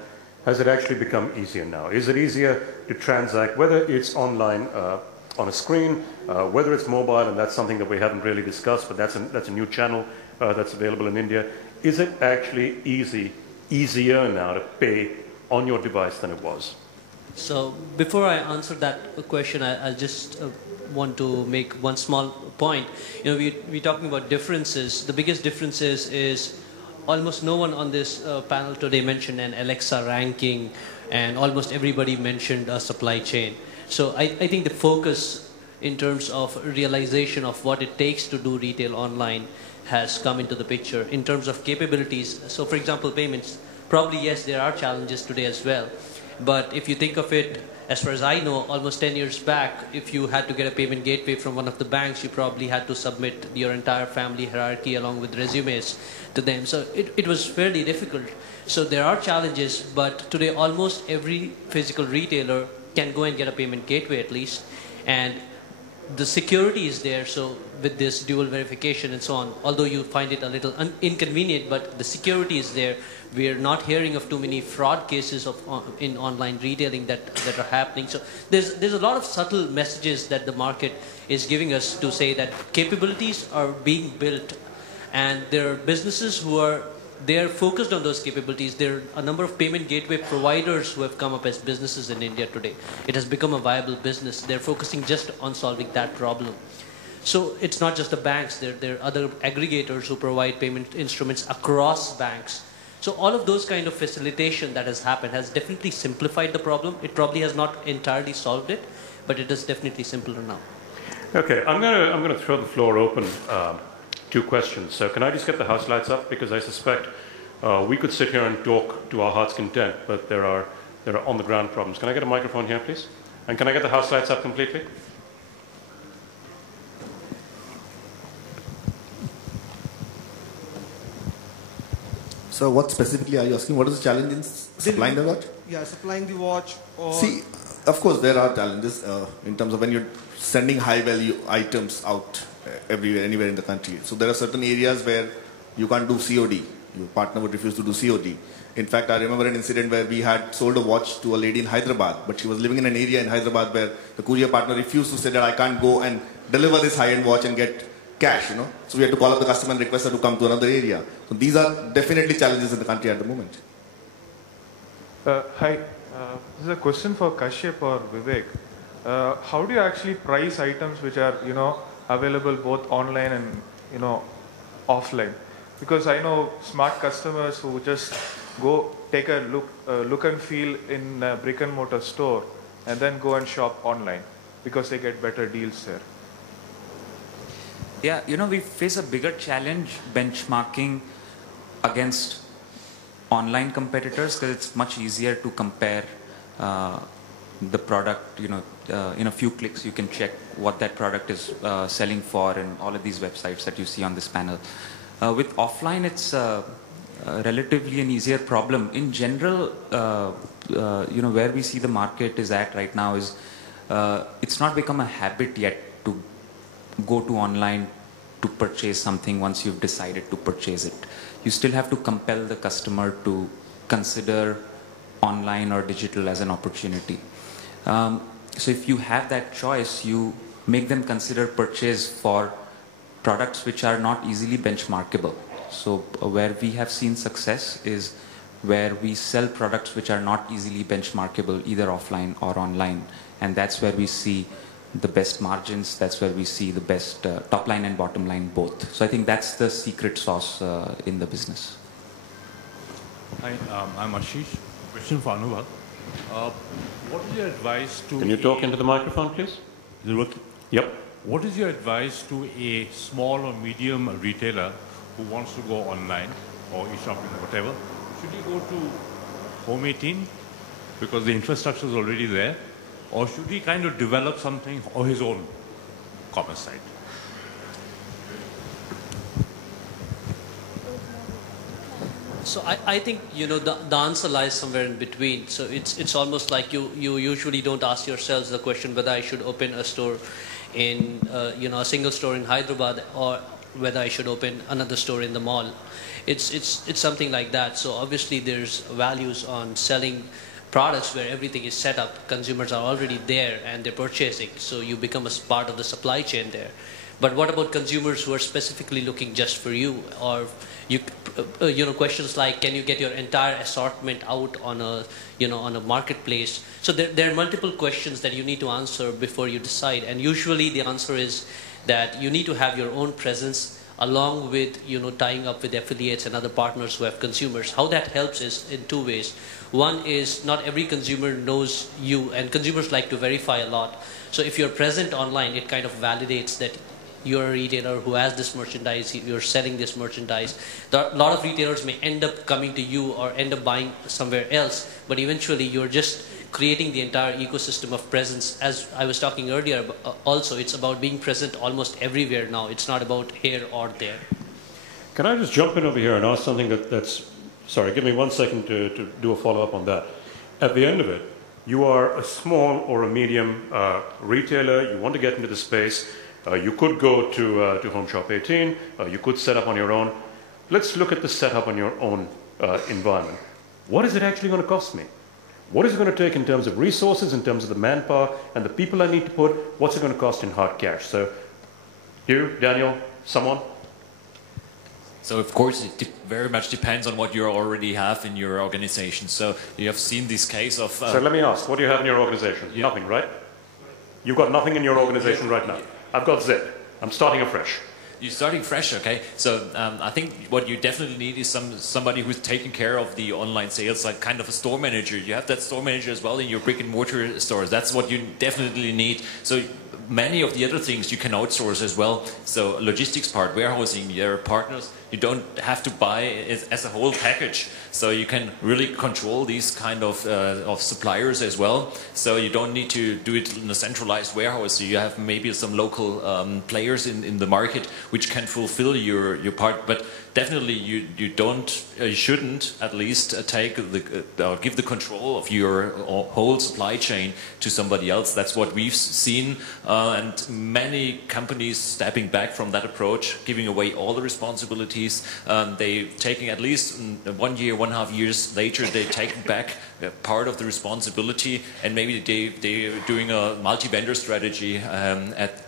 Has it actually become easier now? Is it easier to transact, whether it's online on a screen, whether it's mobile, and that's something that we haven't really discussed, but that's a new channel that's available in India. Is it actually easier now to pay on your device than it was? So before I answer that question, I'll just want to make one small point. You know, we're talking about differences. The biggest difference is almost no one on this panel today mentioned an Alexa ranking, and almost everybody mentioned a supply chain. So I think the focus in terms of realization of what it takes to do retail online has come into the picture. In terms of capabilities, so for example, payments, probably yes, there are challenges today as well. But if you think of it, as far as I know, almost 10 years back, if you had to get a payment gateway from one of the banks, you probably had to submit your entire family hierarchy along with resumes to them. So it was fairly difficult. So there are challenges, but today almost every physical retailer can go and get a payment gateway at least. And the security is there, so with this dual verification and so on, although you find it a little inconvenient, but the security is there. We're not hearing of too many fraud cases in online retailing that are happening. So there's a lot of subtle messages that the market is giving us to say that capabilities are being built, and there are businesses who are focused on those capabilities. There are a number of payment gateway providers who have come up as businesses in India today. It has become a viable business. They're focusing just on solving that problem. So it's not just the banks. There are other aggregators who provide payment instruments across banks. So all of those kind of facilitation that has happened has definitely simplified the problem. It probably has not entirely solved it, but it is definitely simpler now. Okay, I'm going to throw the floor open. 2 questions. So can I just get the house lights up? Because I suspect we could sit here and talk to our heart's content, but there are on-the-ground problems. Can I get a microphone here, please? And can I get the house lights up completely? So what specifically are you asking? What is the challenge in supplying the watch? Yeah, supplying the watch. Or See, of course, there are challenges in terms of when you're sending high-value items out everywhere, anywhere in the country. So there are certain areas where you can't do COD. Your partner would refuse to do COD. In fact, I remember an incident where we had sold a watch to a lady in Hyderabad, but she was living in an area in Hyderabad where the courier partner refused to say that I can't go and deliver this high-end watch and get cash, you know. So we had to call up the customer and request her to come to another area. So these are definitely challenges in the country at the moment. Hi, this is a question for Kashyap or Vivek. How do you actually price items which are, available both online and, offline? Because I know smart customers who just go take a look and feel in a brick and mortar store and then go and shop online because they get better deals there. Yeah, we face a bigger challenge benchmarking against online competitors because it's much easier to compare the product. In a few clicks you can check what that product is selling for in all of these websites that you see on this panel. With offline, it's relatively an easier problem. In general, where we see the market is at right now is it's not become a habit yet to go to online to purchase something once you've decided to purchase it. You still have to compel the customer to consider online or digital as an opportunity. So if you have that choice, you make them consider purchase for products which are not easily benchmarkable. So where we have seen success is where we sell products which are not easily benchmarkable either offline or online, and that's where we see the best margins, that's where we see the best top line and bottom line both. So I think that's the secret sauce in the business. Hi, I'm Ashish. Question for Anubhav. What is your advice to... Can you talk into the microphone, please? Is it working? Yep. What is your advice to a small or medium retailer who wants to go online or e-shopping, whatever? Should he go to Home 18 because the infrastructure is already there? Or should he kind of develop something or his own commerce site? So I think the answer lies somewhere in between. So it's almost like you usually don't ask yourselves the question whether I should open a store in a single store in Hyderabad or whether I should open another store in the mall. It's something like that. So obviously there's values on selling products where everything is set up, consumers are already there and they're purchasing, so you become a part of the supply chain there. But what about consumers who are specifically looking just for you, or questions like, can you get your entire assortment out on a marketplace? So there are multiple questions that you need to answer before you decide, and usually the answer is that you need to have your own presence along with tying up with affiliates and other partners who have consumers. How that helps is in two ways. One is not every consumer knows you, and consumers like to verify a lot. So if you're present online, it kind of validates that you're a retailer who has this merchandise, you're selling this merchandise. A lot of retailers may end up coming to you or end up buying somewhere else, but eventually you're just creating the entire ecosystem of presence. As I was talking earlier, also it's about being present almost everywhere now. It's not about here or there. Can I just jump in over here and ask something that's... Sorry, give me 1 second to do a follow-up on that. At the end of it, you are a small or a medium retailer, you want to get into the space, you could go to Home Shop 18, you could set up on your own. Let's look at the setup on your own environment. What is it actually going to cost me? What is it going to take in terms of resources, in terms of the manpower, and the people I need to put? What's it going to cost in hard cash? So, you, Daniel, someone? So of course it very much depends on what you already have in your organization. So you have seen this case of... So let me ask, what do you have in your organization? Yeah. Nothing, right? You've got nothing in your organization right now. I've got Z. I'm starting afresh. You're starting fresh, okay? So I think what you definitely need is somebody who's taking care of the online sales, like kind of a store manager. You have that store manager as well in your brick and mortar stores. That's what you definitely need. So many of the other things you can outsource as well. So logistics part, warehousing, your partners, you don't have to buy it as a whole package. So you can really control these kind of suppliers as well. So you don't need to do it in a centralized warehouse. So you have maybe some local players in the market which can fulfill your part. But definitely you shouldn't at least take or give the control of your whole supply chain to somebody else. That's what we've seen, and many companies stepping back from that approach, giving away all the responsibilities. They taking at least 1 year, 1.5 years later, they take back part of the responsibility, and maybe they're doing a multi-vendor strategy at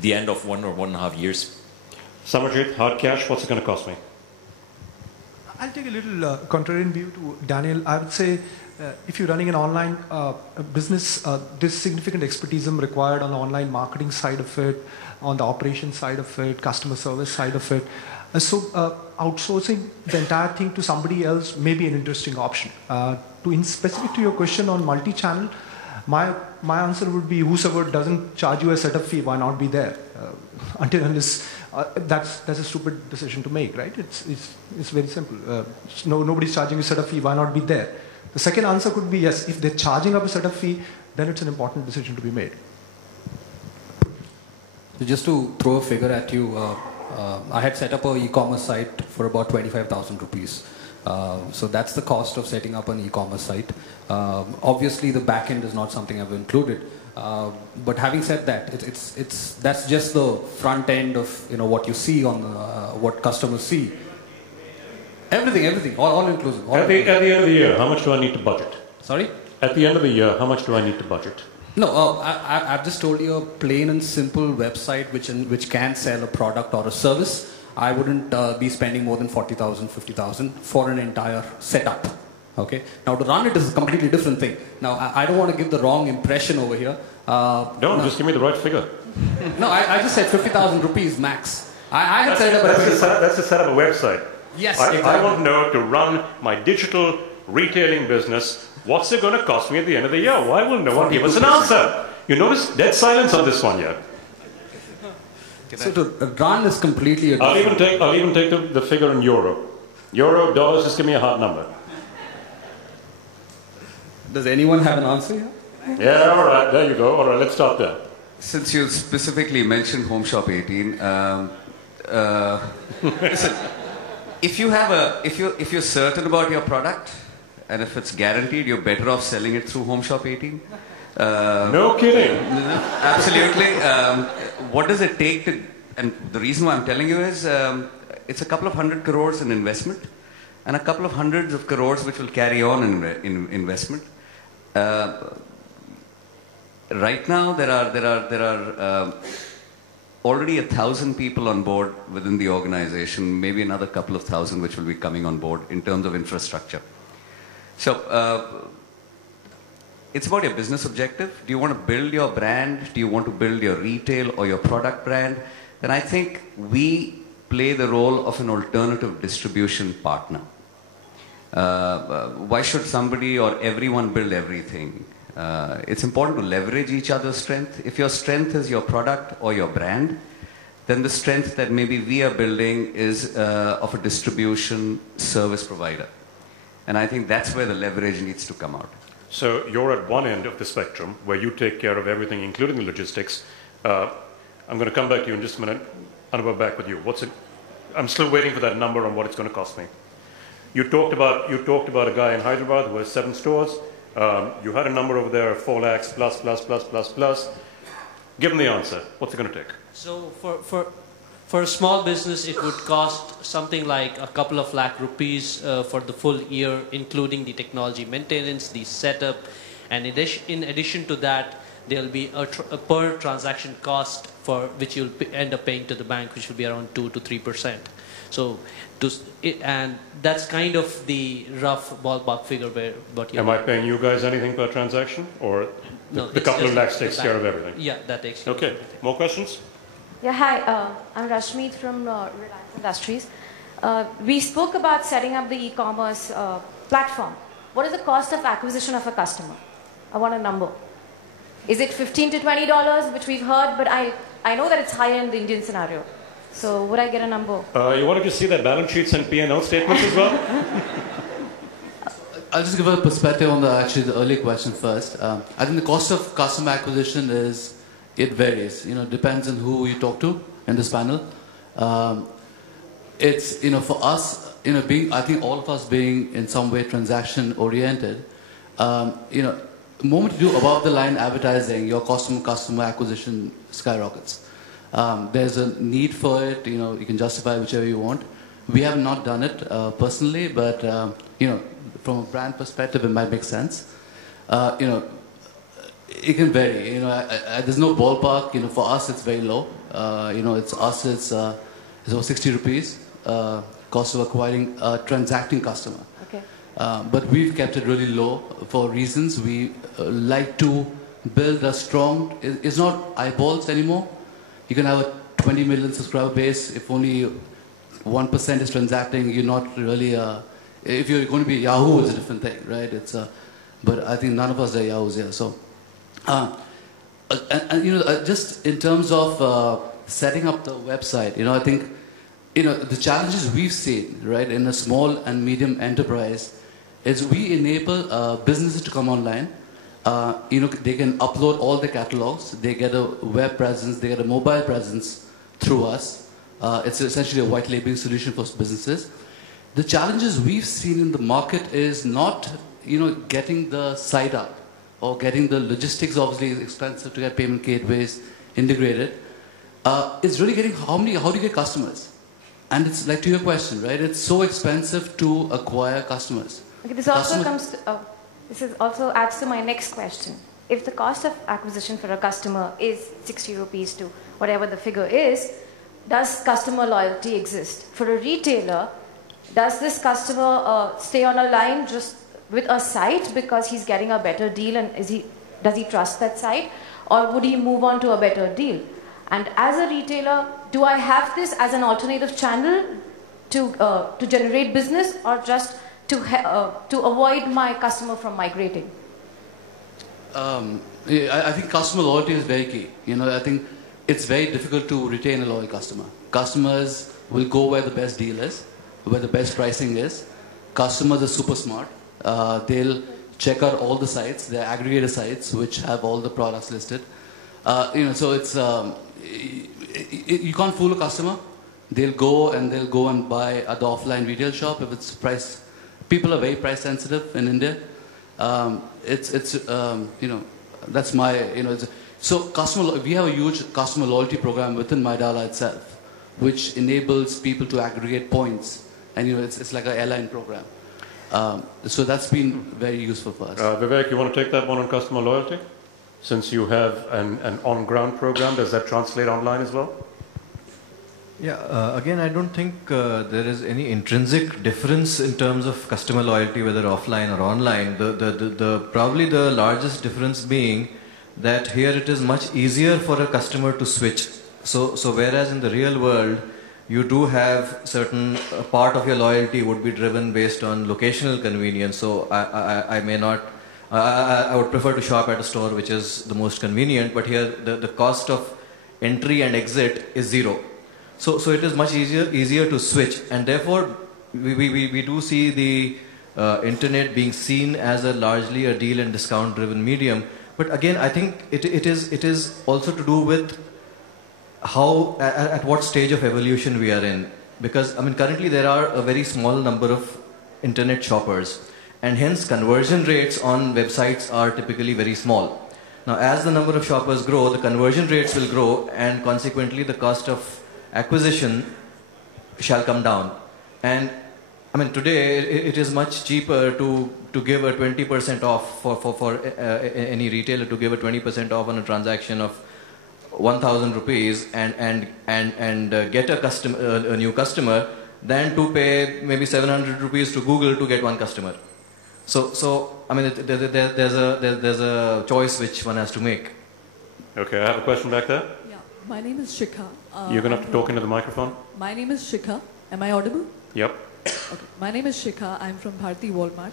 the end of 1 or 1.5 years. Samarjit, hard cash, what's it going to cost me? I'll take a little contrarian view to Daniel. I would say if you're running an online business, there's significant expertise required on the online marketing side of it, on the operation side of it, customer service side of it. So outsourcing the entire thing to somebody else may be an interesting option. Specific to your question on multi-channel, my answer would be whosoever doesn't charge you a setup fee, why not be there? Until unless that's a stupid decision to make, right? It's very simple. Nobody's charging a setup fee, why not be there? The second answer could be yes, if they're charging up a setup fee, then it's an important decision to be made. So just to throw a figure at you, I had set up an e-commerce site for about 25,000 rupees. So that's the cost of setting up an e-commerce site. Obviously, the back end is not something I've included. But having said that, that's just the front end of what you see on what customers see. Everything, all inclusive. At the end of the year, how much do I need to budget? Sorry? At the end of the year, how much do I need to budget? No, I've just told you a plain and simple website which can sell a product or a service. I wouldn't be spending more than 40,000, 50,000 for an entire setup. Okay. Now to run it is a completely different thing. Now I don't want to give the wrong impression over here. Just give me the right figure. No, I just said 50,000 rupees max. I had set up that's to set up a website. Yes, exactly. exactly. I want to know to run my digital retailing business. What's it going to cost me at the end of the year? Why will no one give us an answer? You notice dead silence on this one here. So to run is completely a I'll even take the figure in euro. Euro, dollars, just give me a hard number. Does anyone have an answer here? Yeah, all right, there you go. All right, let's start there. Since you specifically mentioned Home Shop 18, listen, if you're certain about your product, and if it's guaranteed, you're better off selling it through Home Shop 18. No kidding. Absolutely. What does it take to, and the reason why I'm telling you is, it's a couple of 100 crores in investment, and a couple of hundreds of crores which will carry on in investment. Right now, there are already 1,000 people on board within the organization, maybe another couple of thousand which will be coming on board in terms of infrastructure. So it's about your business objective. Do you want to build your brand? Do you want to build your retail or your product brand? Then I think we play the role of an alternative distribution partner. Why should somebody or everyone build everything? It's important to leverage each other's strength. If your strength is your product or your brand, then the strength that maybe we are building is of a distribution service provider. And I think that's where the leverage needs to come out. So you're at one end of the spectrum where you take care of everything, including the logistics. I'm going to come back to you in just a minute. Anubhav, back with you. I'm still waiting for that number on what it's going to cost me. You talked about a guy in Hyderabad who has 7 stores. You had a number over there of 4 lakhs plus. Give him the answer. What's it going to take? So for a small business, it would cost something like a couple of lakh rupees for the full year, including the technology maintenance, the setup, and in addition to that, there will be a per transaction cost for which you'll end up paying to the bank, which will be around 2 to 3%. So, and that's kind of the rough ballpark figure where. Am I paying you guys anything per transaction, or the couple of lakhs takes care of everything? Yeah, that takes care of everything. More questions? Yeah, hi. I'm Rashmeet from Reliance Industries. We spoke about setting up the e-commerce platform. What is the cost of acquisition of a customer? I want a number. Is it $15 to $20, which we've heard, but I know that it's higher in the Indian scenario. So would I get a number? You want to just see that balance sheets and P&L statements as well? I'll just give a perspective on the earlier question first. I think the cost of customer acquisition it varies. It depends on who you talk to in this panel. it's, for us, I think all of us being in some way transaction oriented, the moment you do above the line advertising, your customer acquisition skyrockets. There's a need for it, you can justify whichever you want. We have not done it personally, but from a brand perspective, it might make sense. It can vary. There's no ballpark. For us, it's very low. It's over 60 rupees cost of acquiring a transacting customer. Okay. But we've kept it really low for reasons. We like to build a strong. It's not eyeballs anymore. You can have a 20 million subscriber base if only 1% is transacting. You're not really. If you're going to be Yahoo, it's a different thing, right? But I think none of us are Yahoos here. So, just in terms of setting up the website, I think, the challenges we've seen, right, in a small and medium enterprise, is we enable businesses to come online. They can upload all the catalogs. They get a web presence. They get a mobile presence through us. It's essentially a white labeling solution for businesses. The challenges we've seen in the market is not, getting the site up or getting the logistics. Obviously, is expensive to get payment gateways integrated. It's really getting how do you get customers? And it's like to your question, right? It's so expensive to acquire customers. Okay, this also adds to my next question. If the cost of acquisition for a customer is 60 rupees to whatever the figure is, does customer loyalty exist? For a retailer, does this customer stay on a line just with a site because he's getting a better deal, and does he trust that site, or would he move on to a better deal? And as a retailer, do I have this as an alternative channel to generate business, or just to avoid my customer from migrating? I think customer loyalty is very key. I think it's very difficult to retain a loyal customer. Customers will go where the best deal is, where the best pricing is. Customers are super smart. They'll check out all the sites, the aggregator sites, which have all the products listed. So it's you can't fool a customer. They'll go and buy at the offline retail shop if it's price. People are very price sensitive in India. That's my so we have a huge customer loyalty program within Maidala itself, which enables people to aggregate points, and it's like an airline program. So that's been very useful for us. Vivek, you want to take that one on customer loyalty? Since you have an on-ground program, does that translate online as well? Yeah, again, I don't think there is any intrinsic difference in terms of customer loyalty, whether offline or online. Probably the largest difference being that here it is much easier for a customer to switch. So whereas in the real world, you do have certain part of your loyalty would be driven based on locational convenience. So I may not. I would prefer to shop at a store which is the most convenient, but here the cost of entry and exit is zero. So it is much easier to switch, and therefore we do see the internet being seen as largely a deal and discount driven medium. But again, I think it is also to do with how at what stage of evolution we are in, because currently there are a very small number of internet shoppers, and hence conversion rates on websites are typically very small. Now as the number of shoppers grow, the conversion rates will grow, and consequently the cost of acquisition shall come down. And today it is much cheaper to give a 20% off for any retailer to give a 20% off on a transaction of 1,000 rupees and get a new customer than to pay maybe 700 rupees to Google to get one customer. So there's a choice which one has to make. Okay, I have a question back there. Yeah, my name is Shikha. You're going to have to talk into the microphone. My name is Shikha. Am I audible? Yep. Okay. My name is Shikha. I'm from Bharti Walmart.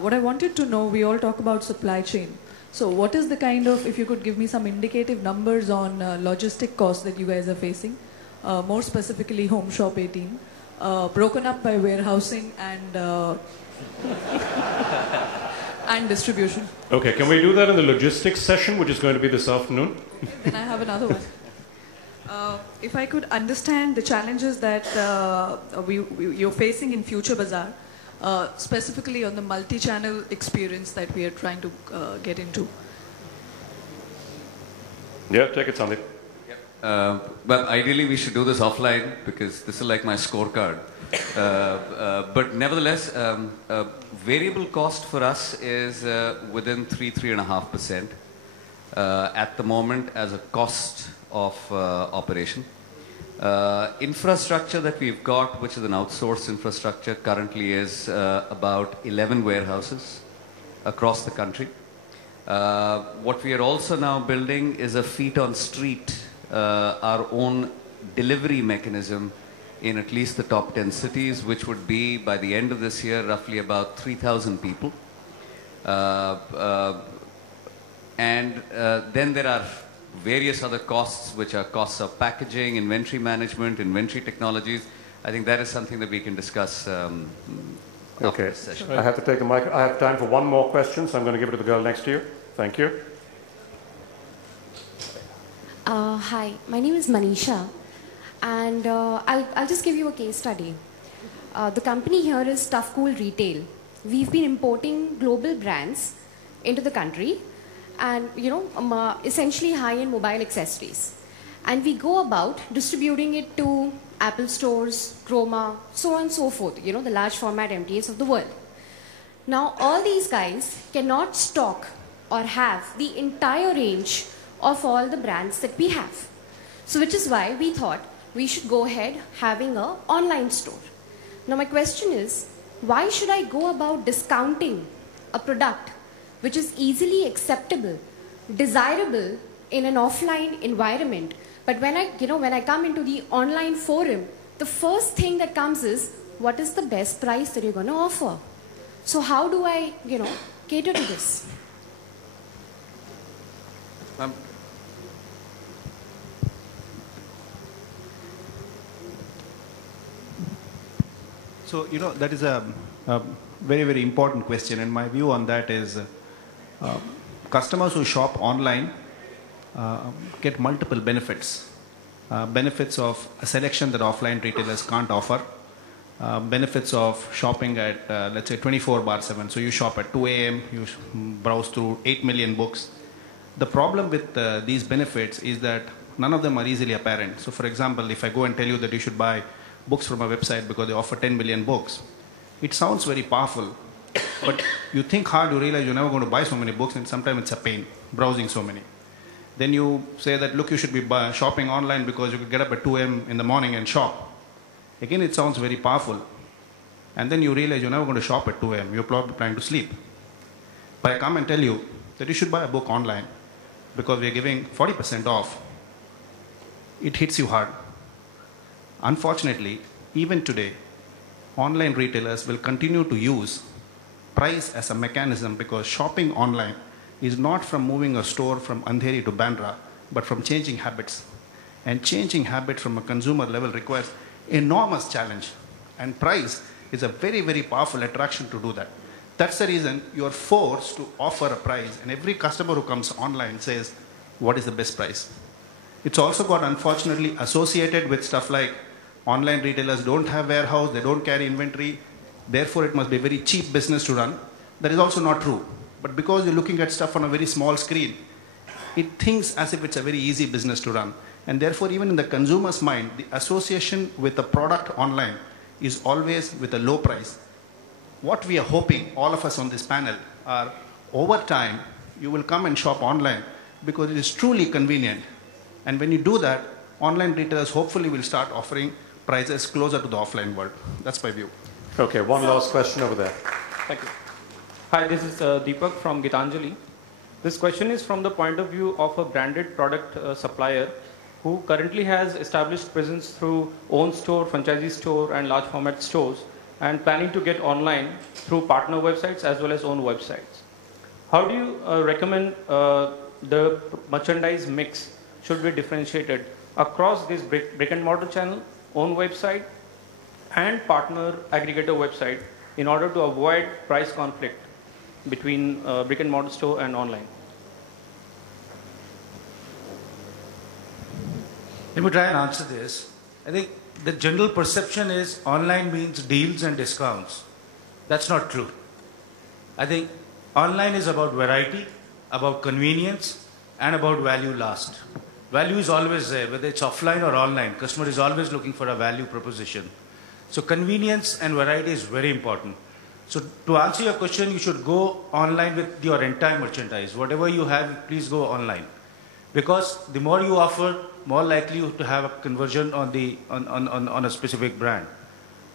What I wanted to know, we all talk about supply chain. So what is the kind of, if you could give me some indicative numbers on logistic costs that you guys are facing, more specifically Home Shop 18, broken up by warehousing and and distribution. Okay, can we do that in the logistics session, which is going to be this afternoon? Then I have another one. If I could understand the challenges that you're facing in Future Bazaar, specifically on the multi-channel experience that we are trying to get into. Yeah, take it, Sandeep. Well, ideally we should do this offline because this is like my scorecard. But nevertheless, variable cost for us is within 3.5% at the moment as a cost of operation. Infrastructure that we've got, which is an outsourced infrastructure, currently is about 11 warehouses across the country. What we are also now building is a feet on street, our own delivery mechanism in at least the top 10 cities, which would be by the end of this year roughly about 3,000 people. Then there are various other costs, which are costs of packaging, inventory management, inventory technologies. I think that is something that we can discuss after this session. I have to take the mic. I have time for one more question, so I'm going to give it to the girl next to you. Thank you. Hi, my name is Manisha, and I'll just give you a case study. The company here is Tough Cool Retail. We've been importing global brands into the country, and essentially high-end mobile accessories. And we go about distributing it to Apple stores, Chroma, so on and so forth, the large format MTAs of the world. Now, all these guys cannot stock or have the entire range of all the brands that we have. So which is why we thought we should go ahead having an online store. Now my question is, why should I go about discounting a product which is easily acceptable, desirable in an offline environment, but when I come into the online forum, the first thing that comes is, what is the best price that you're going to offer? So how do I, cater to this? So, that is a very, very important question, and my view on that is customers who shop online get multiple benefits. Benefits of a selection that offline retailers can't offer. Benefits of shopping at, let's say, 24/7. So you shop at 2 a.m., you browse through 8 million books. The problem with these benefits is that none of them are easily apparent. So for example, if I go and tell you that you should buy books from a website because they offer 10 million books, it sounds very powerful. But you think hard, you realize you're never going to buy so many books, and sometimes it's a pain browsing so many. Then you say that, look, you should be shopping online because you could get up at 2 a.m. in the morning and shop. Again, it sounds very powerful. And then you realize you're never going to shop at 2 a.m. You're probably planning to sleep. But I come and tell you that you should buy a book online because we're giving 40% off. It hits you hard. Unfortunately, even today, online retailers will continue to use price as a mechanism because shopping online is not from moving a store from Andheri to Bandra, but from changing habits. And changing habits from a consumer level requires enormous challenge. And price is a very, very powerful attraction to do that. That's the reason you are forced to offer a price. And every customer who comes online says, what is the best price? It's also got, unfortunately, associated with stuff like online retailers don't have warehouse, they don't carry inventory, therefore it must be a very cheap business to run. That is also not true. But because you're looking at stuff on a very small screen, it thinks as if it's a very easy business to run. And therefore, even in the consumer's mind, the association with the product online is always with a low price. What we are hoping, all of us on this panel, are over time, you will come and shop online because it is truly convenient. And when you do that, online retailers hopefully will start offering prices closer to the offline world. That's my view. Okay, one last question over there. Thank you. Hi, this is Deepak from Gitanjali. This question is from the point of view of a branded product supplier who currently has established presence through own store, franchisee store, and large format stores, and planning to get online through partner websites as well as own websites. How do you recommend the merchandise mix should be differentiated across this brick and mortar channel, own website, and partner aggregator website in order to avoid price conflict between brick and mortar store and online? Let me try and answer this. I think the general perception is online means deals and discounts. That's not true. I think online is about variety, about convenience, and about value last. Value is always there, whether it's offline or online. Customer is always looking for a value proposition. So convenience and variety is very important. So to answer your question, you should go online with your entire merchandise. Whatever you have, please go online. Because the more you offer, more likely you to have a conversion on a specific brand.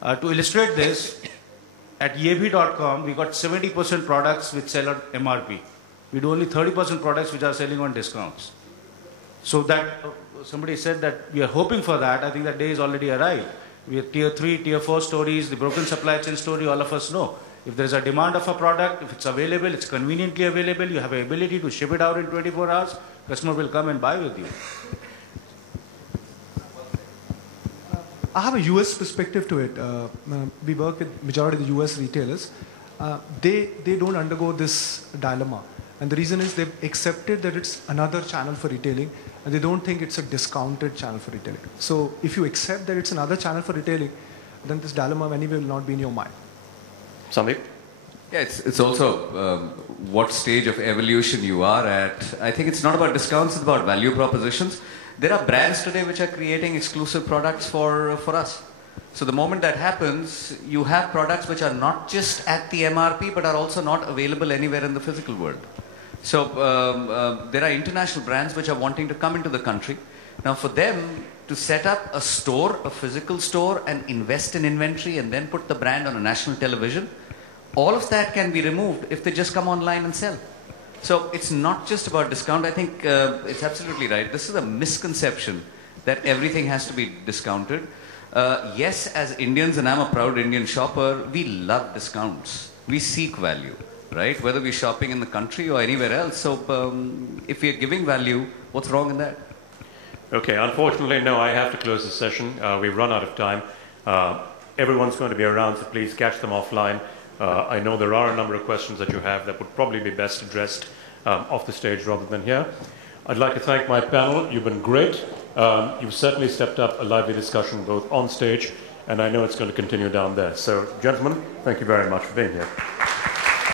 To illustrate this, at yebi.com, we got 70% products which sell at MRP. We do only 30% products which are selling on discounts. So that somebody said that we are hoping for that. I think that day is already arrived. We have tier 3, tier 4 stories, the broken supply chain story, all of us know. If there is a demand of a product, if it's available, it's conveniently available, you have the ability to ship it out in 24 hours, customer will come and buy with you. I have a US perspective to it. We work with majority of the US retailers. They don't undergo this dilemma. And the reason is they've accepted that it's another channel for retailing and they don't think it's a discounted channel for retailing. So if you accept that it's another channel for retailing, then this dilemma anyway will not be in your mind. Sandeep? Yeah, it's also what stage of evolution you are at. I think it's not about discounts, it's about value propositions. There are brands today which are creating exclusive products for us. So the moment that happens, you have products which are not just at the MRP, but are also not available anywhere in the physical world. So there are international brands which are wanting to come into the country. Now for them to set up a store, a physical store, and invest in inventory and then put the brand on a national television, all of that can be removed if they just come online and sell. So it's not just about discount. I think it's absolutely right. This is a misconception that everything has to be discounted. Yes, as Indians, and I'm a proud Indian shopper, we love discounts. We seek value, right? Whether we're shopping in the country or anywhere else. So if we're giving value, what's wrong in that? Okay, unfortunately, no, I have to close the session. We've run out of time. Everyone's going to be around, so please catch them offline. I know there are a number of questions that you have that would probably be best addressed off the stage rather than here. I'd like to thank my panel. You've been great. You've certainly stepped up a lively discussion both on stage, and I know it's going to continue down there. So, gentlemen, thank you very much for being here.